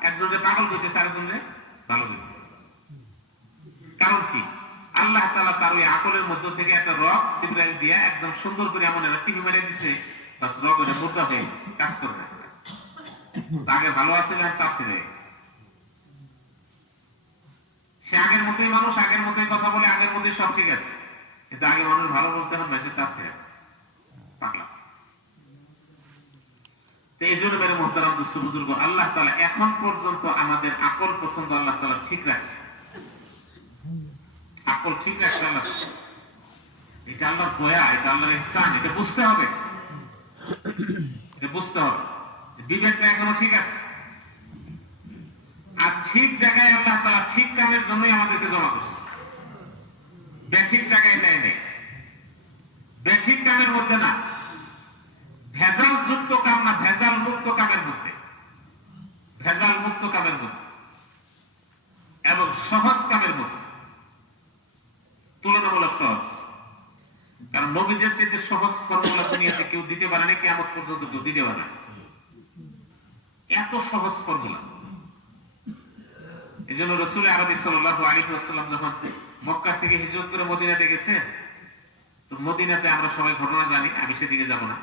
একজনে পাগল করতেছে, আরেকজনে ভালো করতেছে। কারণ কি? আল্লাহ তাআলা তার ওই আকলের মধ্য থেকে একটা রক জিবরাইল দিয়া একদম সুন্দর করে এমন একটা টিভি মেরে দিছে, বাস রক ওটা মুদ্রা হয়ে গেছে, কাজ করবে। আগে ভালো আছে না, তাফসীর হয়ে গেছে। সে আগের মতোই মানুষ, আগের মতোই কথা বলে, আগের মতোই সব ঠিক আছে, কিন্তু আগে মানুষ ভালো বলতে হবে, তাফসীর পাগলা। এই জন্য মেরে মুহতারাম দোস্ত বুজুর্গ, আল্লাহ তাআলা এখন পর্যন্ত আমাদের আকল পছন্দ আল্লাহ তাআলা ঠিক রাখছে, আকল ঠিক রাখছে আল্লাহ। এটা আল্লাহর দয়া, এটা আল্লাহর ইহসান, এটা বুঝতে হবে, এটা বুঝতে হবে। বিবেকটা এখনো ঠিক আছে, আর ঠিক জায়গায় আল্লাহ তাআলা ঠিক কামের জন্যই আমাদেরকে জমা করছে, বেঠিক জায়গায় নেয় নেই, বেঠিক কামের মধ্যে না, ভেজাল যুক্ত কাম না, ভেজাল মুক্ত কামের মধ্যে, ভেজাল মুক্ত কামের মধ্যে এবং সহজ কামের মধ্যে, তুলনামূলক সহজ। কারণ নবীদের চাইতে সহজ ফর্মুলা দুনিয়াতে কেউ দিতে পারে না, কিয়ামত পর্যন্ত কেউ দিতে পারে না, এত সহজ ফর্মুলা। এই জন্য রাসূল আরবি সাল্লাল্লাহু আলাইহি ওয়াসাল্লাম যখন মক্কা থেকে হিজরত করে মদিনাতে গেছে, তো মদিনাতে আমরা সবাই ঘটনা জানি, আমি সেদিকে যাব না।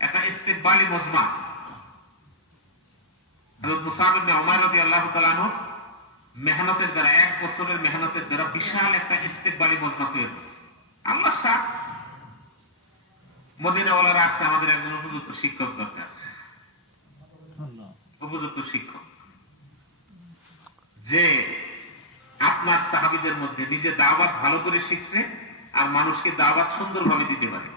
একটা ইস্তিকবালি মজমা, হযরত মুসাব ইবনে উমার রাদিয়াল্লাহু তাআলা আনহু মেহনতের দ্বারা, 1 বছরের মেহনতের দ্বারা বিশাল একটা ইস্তেকবালি মজমা তৈরি করেছে। আল্লাহ শাহ মদিনাওয়ালারা আসছে, আমাদের একজন উপযুক্ত শিক্ষক দরকার, উপযুক্ত শিক্ষক যে আপনার সাহাবীদের মধ্যে নিজে দাওয়াত ভালো করে শিখছে আর মানুষকে দাওয়াত সুন্দরভাবে দিতে পারে,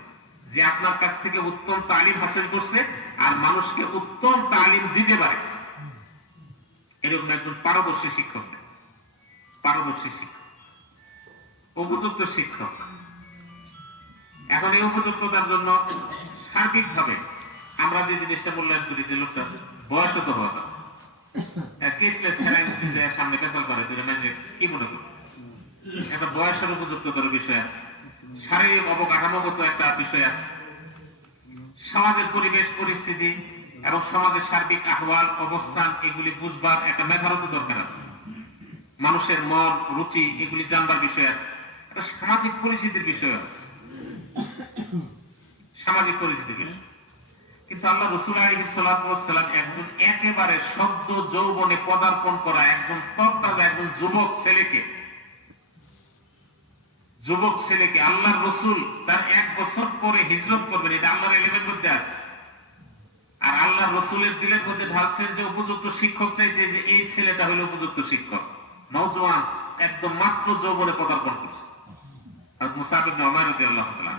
যে আপনার কাছ থেকে উত্তম তালিম হাসিল করছে আর মানুষকে উত্তম তালিম দিতে পারে, এরকম একজন পারদর্শী শিক্ষক, পারদর্শী শিক্ষক, উপযুক্ত শিক্ষক। এখন এই উপযুক্ততার জন্য সার্বিকভাবে আমরা যে জিনিসটা মূল্যায়ন করি, যে লোকটা বয়স তো হওয়া দরকার, কেসলেস সামনে পেছাল করে কি মনে করি, একটা বয়সের উপযুক্ততার বিষয় আছে, শারীরিক অবকাঠামোগত একটা বিষয় আছে, সমাজের পরিবেশ পরিস্থিতি এবং সমাজের সার্বিক আহ্বাল অবস্থান এগুলি বুঝবার একটা মেধারত দরকার আছে, মানুষের মন রুচি এগুলি জানবার বিষয় আছে, একটা সামাজিক পরিস্থিতির বিষয় আছে, সামাজিক পরিস্থিতির বিষয়। কিন্তু আল্লাহ রাসূল আলাইহিস সালাতু ওয়াস সালাম একজন একেবারে সদ্য যৌবনে পদার্পণ করা একজন তরতাজা একজন যুবক ছেলেকে আল্লাহর রাসূল তার 1 বছর পরে হিজরত করবেন, এটা আল্লাহর ইলমের মধ্যে আছে। আর আল্লাহর রাসূলের দিলের মধ্যে ঢালছেন যে উপযুক্ত শিক্ষক চাইছে, যে এই ছেলেটা হলো উপযুক্ত শিক্ষক, নওজোয়ান একদম মাত্র যৌবনে পদার্পণ করছে, আর মুসাব ইবনে উমার রাদিয়াল্লাহু তাআলা।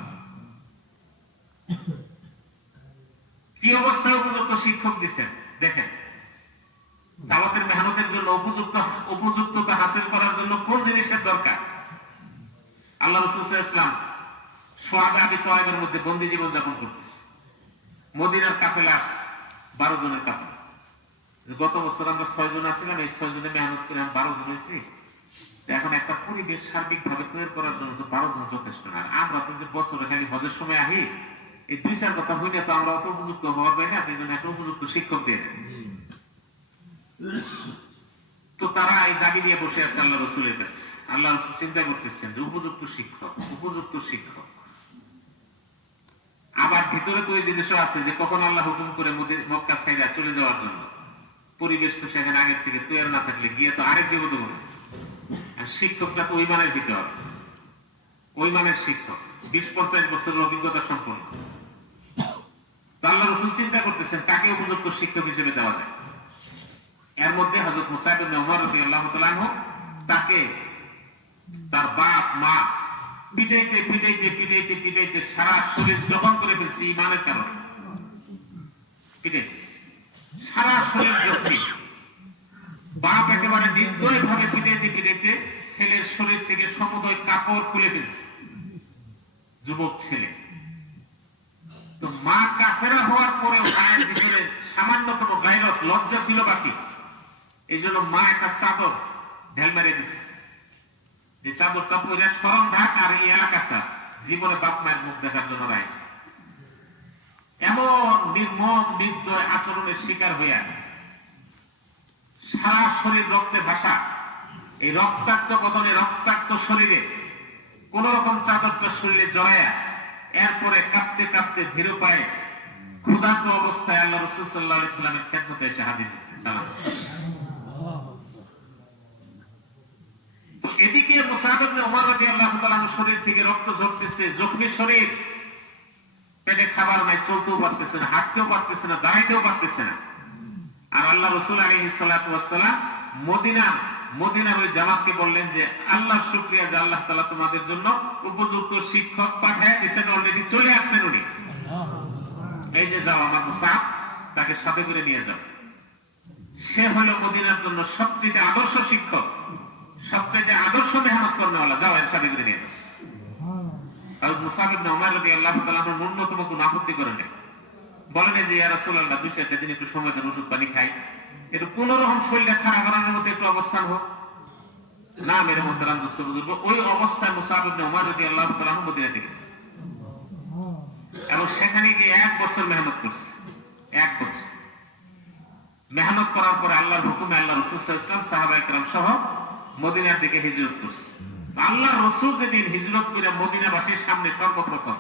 কি অবস্থায় উপযুক্ত শিক্ষক দিচ্ছেন দেখেন, দাওয়াতের মেহনতের জন্য উপযুক্ততা হাসিল করার জন্য কোন জিনিসের দরকার। আল্লাহ রাসূল সাল্লাল্লাহু আলাইহি ওয়াসাল্লাম সোহাবে আবি তালেবের মধ্যে বন্দী জীবন যাপন করতেছে, মদিনার কাফেলা আসছে 12 জনের কাফেলা। গত বছর আমরা 6 জন আছিলাম, এই 6 জনে মেহনত করে আমরা 12 জন হয়েছি। এখন একটা পরিবেশ সার্বিক ভাবে তৈরি করার জন্য তো 12 জন যথেষ্ট না। আমরা তো যে বছরে খালি হজের সময় আহি, এই 2-4 কথা হইলে তো আমরা অত উপযুক্ত হওয়ার পাই না, এই জন্য একটা উপযুক্ত শিক্ষক দিয়ে দেন। তো তারা এই দাবি নিয়ে বসে আছে আল্লাহ রাসূলের কাছে। আল্লাহ রাসূল চিন্তা করতেছেন যে উপযুক্ত শিক্ষক। আবার ভিতরে তো এই জিনিসও আছে যে কখন আল্লাহ হুকুম করে মক্কা ছেড়ে চলে যাওয়ার জন্য, পরিবেশ তো সেখানে আগের থেকে তৈরি না থাকলে গিয়ে তো আরেক বিপদ হবে। আর শিক্ষকটা তো ওই মানের দিতে হবে, ওই মানের শিক্ষক, 20-50 বছরের অভিজ্ঞতা সম্পন্ন। আল্লাহ রাসূল চিন্তা করতেছেন কাকে উপযুক্ত শিক্ষক হিসেবে দেওয়া যায়। এর মধ্যে হযরত মুসাব ইবনে উমার রাদিয়াল্লাহু তাআলা আনহু তাকে তার বাপ মা পিটাইতে সারা শরীর জখম করে ফেলছে ঈমানের কারণে, পিটাইছে সারা শরীর জখম। বাপ একেবারে নির্দয় ভাবে পিটাইতে ছেলের শরীর থেকে সমুদয় কাপড় খুলে ফেলছে, যুবক ছেলে। তো মা কাফেরা হওয়ার পরেও গায়ের ভিতরে সামান্যতম গায়রত লজ্জা ছিল বাকি, এই জন্য মা একটা চাদর ঢেল মেরে দিচ্ছে, যে চাদরটা পরে স্মরণ ঢাক আর এই এলাকা জীবনে বাপ মায়ের মুখ দেখার জন্য রাইছে। এমন নির্মম নির্দয় আচরণের শিকার হইয়া সারা শরীর রক্তে ভাসা, এই রক্তাক্ত বদনে রক্তাক্ত শরীরে কোন রকম চাদরটা শরীরে জড়াইয়া এরপরে কাঁপতে কাঁপতে ধীর পায়ে ক্ষুধার্ত অবস্থায় আল্লাহ রাসূল সাল্লাল্লাহু আলাইহি ওয়াসাল্লামের খেদমতে এসে হাজির হয়েছে। সালাম। তো এদিকে মুসাব ইবনে উমার রাদিয়াল্লাহু তাআলা শরীর থেকে রক্ত ঝরতেছে, জখমি শরীর, পেটে খাবার নাই, চলতেও পারতেছে না, হাঁটতেও পারতেছে না, দাঁড়াইতেও পারতেছে না। আর আল্লাহ রাসূল আলাইহিস সালাতু ওয়াস সালাম মদিনার ওই জামাতকে বললেন যে আল্লাহর শুকরিয়া যে আল্লাহ তাআলা তোমাদের জন্য উপযুক্ত শিক্ষক পাঠায় দিয়েছেন, অলরেডি চলে আসছেন উনি। এই যে যাও আমার মুসাব, তাকে সাথে করে নিয়ে যাও। সে হলো মদিনার জন্য সবচেয়ে আদর্শ শিক্ষক, সবচেয়ে আদর্শ মেহনত করেওয়ালা, যাও এর সাথে করে নিয়ে যাও। হযরত মুসাব ইবনে উমার রাদিয়াল্লাহু তাআলা ন্যূনতম কোনো আপত্তি করেন না, বলেন যে ইয়া রাসূলুল্লাহ 2-4 দিন একটু সময় দেন, ওষুধ পানি খাই, একটু কোন রকম শরীরটা খারাপ করার মতো একটু অবস্থান হোক না। মেরে মুহতারাম দোস্ত বুজুর্গ, ওই অবস্থায় মুসাব ইবনে উমার রাদিয়াল্লাহু তাআলা মদিনাতে গেছে এবং সেখানে গিয়ে 1 বছর মেহনত করছে। 1 বছর মেহনত করার পরে আল্লাহর হুকুমে আল্লাহ রাসূল সাল্লাল্লাহু আলাইহি ওয়াসাল্লাম সাহাবায়ে কেরাম সহ মদিনার দিকে হিজরত করছে। আল্লাহর রাসূল যেদিন হিজরত করে মদিনাবাসীর সামনে সর্বপ্রথম,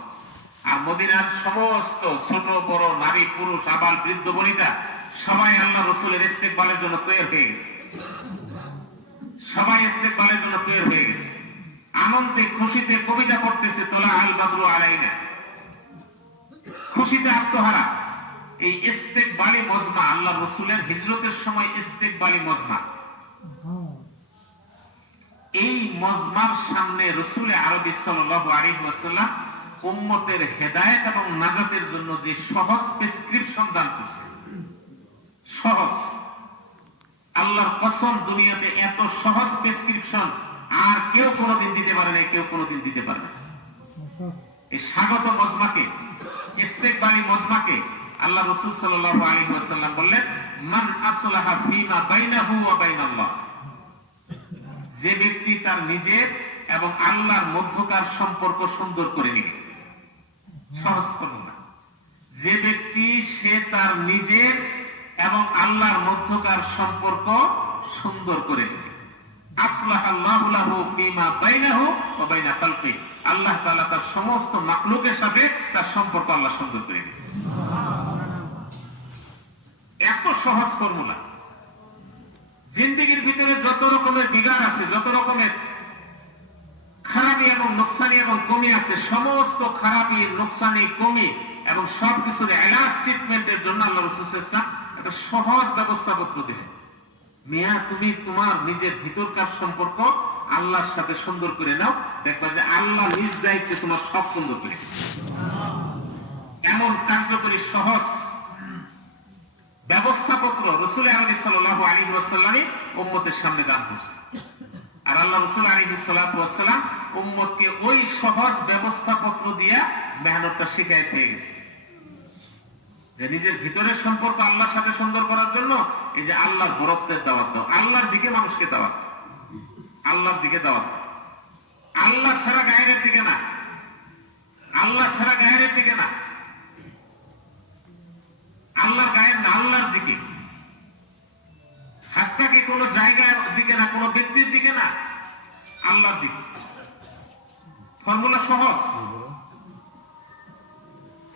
আর মদিনার সমস্ত ছোট বড় নারী পুরুষ আবাল বৃদ্ধ বনিতা সবাই আল্লাহ রসুলের ইস্তেকবালের জন্য তৈরি হয়ে গেছে, সবাই ইস্তেকবালের জন্য তৈরি হয়ে গেছে। আনন্দে খুশিতে কবিতা পড়তেছে, তোলা আল বাদরু আলাইনা, খুশিতে আত্মহারা। এই ইস্তেকবালি মজমা, আল্লাহ রসুলের হিজরতের সময় ইস্তেকবালি মজমা, এই মজমার সামনে রসুল আরবি সাল্লাল্লাহু আলাইহি ওয়াসাল্লাম উম্মতের হেদায়েত এবং নাজাতের জন্য যে সহজ প্রেসক্রিপশন দান করছে, সহজ, আল্লাহর কসম দুনিয়াতে এত সহজ প্রেসক্রিপশন আর কেউ কোনোদিন দিতে পারে না, কেউ কোনোদিন দিতে পারে না। এই স্বাগত মজমাকে, ইস্তেকবালি মজমাকে আল্লাহ রাসূল সাল্লাল্লাহু আলাইহি ওয়াসাল্লাম বললেন, মান আসলাহা ফীমা বাইনাহু ওয়া বাইনাল্লাহ, যে ব্যক্তি তার নিজের এবং আল্লাহর মধ্যকার সম্পর্ক সুন্দর করে নিবে। সহজ করুন না, যে ব্যক্তি সে তার নিজের এবং আল্লাহর মধ্যকার সম্পর্ক সুন্দর করে নিবে, আসলাহাল্লাহু লাহু ফীমা বাইনাহু ওয়া বাইনা খালকি, আল্লাহ তাআলা তার সমস্ত মাখলুকের সাথে তার সম্পর্ক আল্লাহ সুন্দর করে দিবে। এত সহজ ফর্মুলা। জিন্দেগির ভিতরে যত রকমের বিগাড় আছে, যত রকমের খারাপি এবং নোকসানি এবং কমি আছে, সমস্ত খারাপি, নোকসানি, কমি এবং সবকিছুর এলাজ ট্রিটমেন্টের জন্য আল্লাহ রাসূল সাল্লাল্লাহু আলাইহি ওয়াসাল্লাম একটা সহজ ব্যবস্থাপত্র দিলেন। মিয়া, তুমি তোমার নিজের ভিতরকার সম্পর্ক আল্লাহর সাথে সুন্দর করে নাও, দেখবা যে আল্লাহ নিজ দায়িত্বে তোমার সব সুন্দর করে দিবে। এমন কার্যকরী সহজ ব্যবস্থাপত্র রাসূল আরবি সাল্লাল্লাহু আলাইহি ওয়াসাল্লাম উম্মতের সামনে দান করছে। আর আল্লাহ রাসূল আলাইহিস সালাতু ওয়াস সালাম উম্মতকে ওই সহজ ব্যবস্থাপত্র দিয়া মেহনতটা শিখায় হয়ে গেছে, যে নিজের ভিতরের সম্পর্ক আল্লাহর সাথে সুন্দর করার জন্য এই যে আল্লাহর বরকতের দাওয়াত দাও, আল্লাহর দিকে মানুষকে দাওয়াত, আল্লাহর দিকে দাওয়াত, আল্লাহ ছাড়া গায়ের দিকে না, আল্লাহ ছাড়া গায়ের দিকে না, আল্লাহর গায়ের না, আল্লাহর দিকে। হাতটাকে কোনো জায়গার দিকে না, কোনো ব্যক্তির দিকে না, আল্লাহর দিকে। ফর্মুলা সহজ।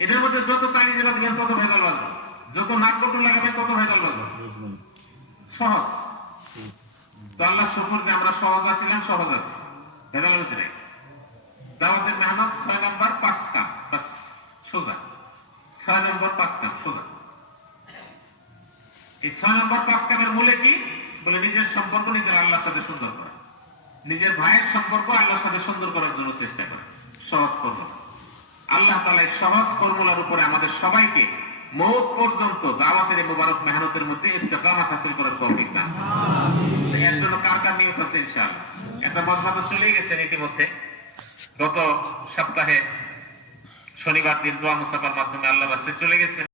এটার মধ্যে যত তালি জেলা দিবেন তত ভেজাল বাজবে, যত নাক বটুল লাগাবেন তত ভেজাল বাজবে। সহজ তো আল্লাহ শুকর যে আমরা সহজ আছিলাম, সহজ আছি, ভেজালের মধ্যে নেই। দাওয়াতের মেহনত 6 নম্বর 5 কাম, বাস সোজা। 6 নম্বর 5 কাম সোজা। এই 6 নম্বর 5 কামের মূলে কি বলে? নিজের সম্পর্ক নিজের আল্লাহর সাথে সুন্দর করা, নিজের ভাইয়ের সম্পর্ক আল্লাহর সাথে সুন্দর করার জন্য চেষ্টা করে। সহজ ফর্মুলা। আল্লাহ তাআলা এই সহজ ফর্মুলার উপরে আমাদের সবাইকে মওত পর্যন্ত দাওয়াতের এই মুবারক মেহনতের মধ্যে ইস্তেকামাত হাসিল করার তৌফিক দান করুন। এর জন্য কার কার নিয়ত আছে ইনশাআল্লাহ? একটা মজমাতে চলে গেছেন ইতিমধ্যে। গত সপ্তাহে শনিবার দিন দোয়া মুসাফার মাধ্যমে আল্লাহর রাস্তায় চলে গেছেন।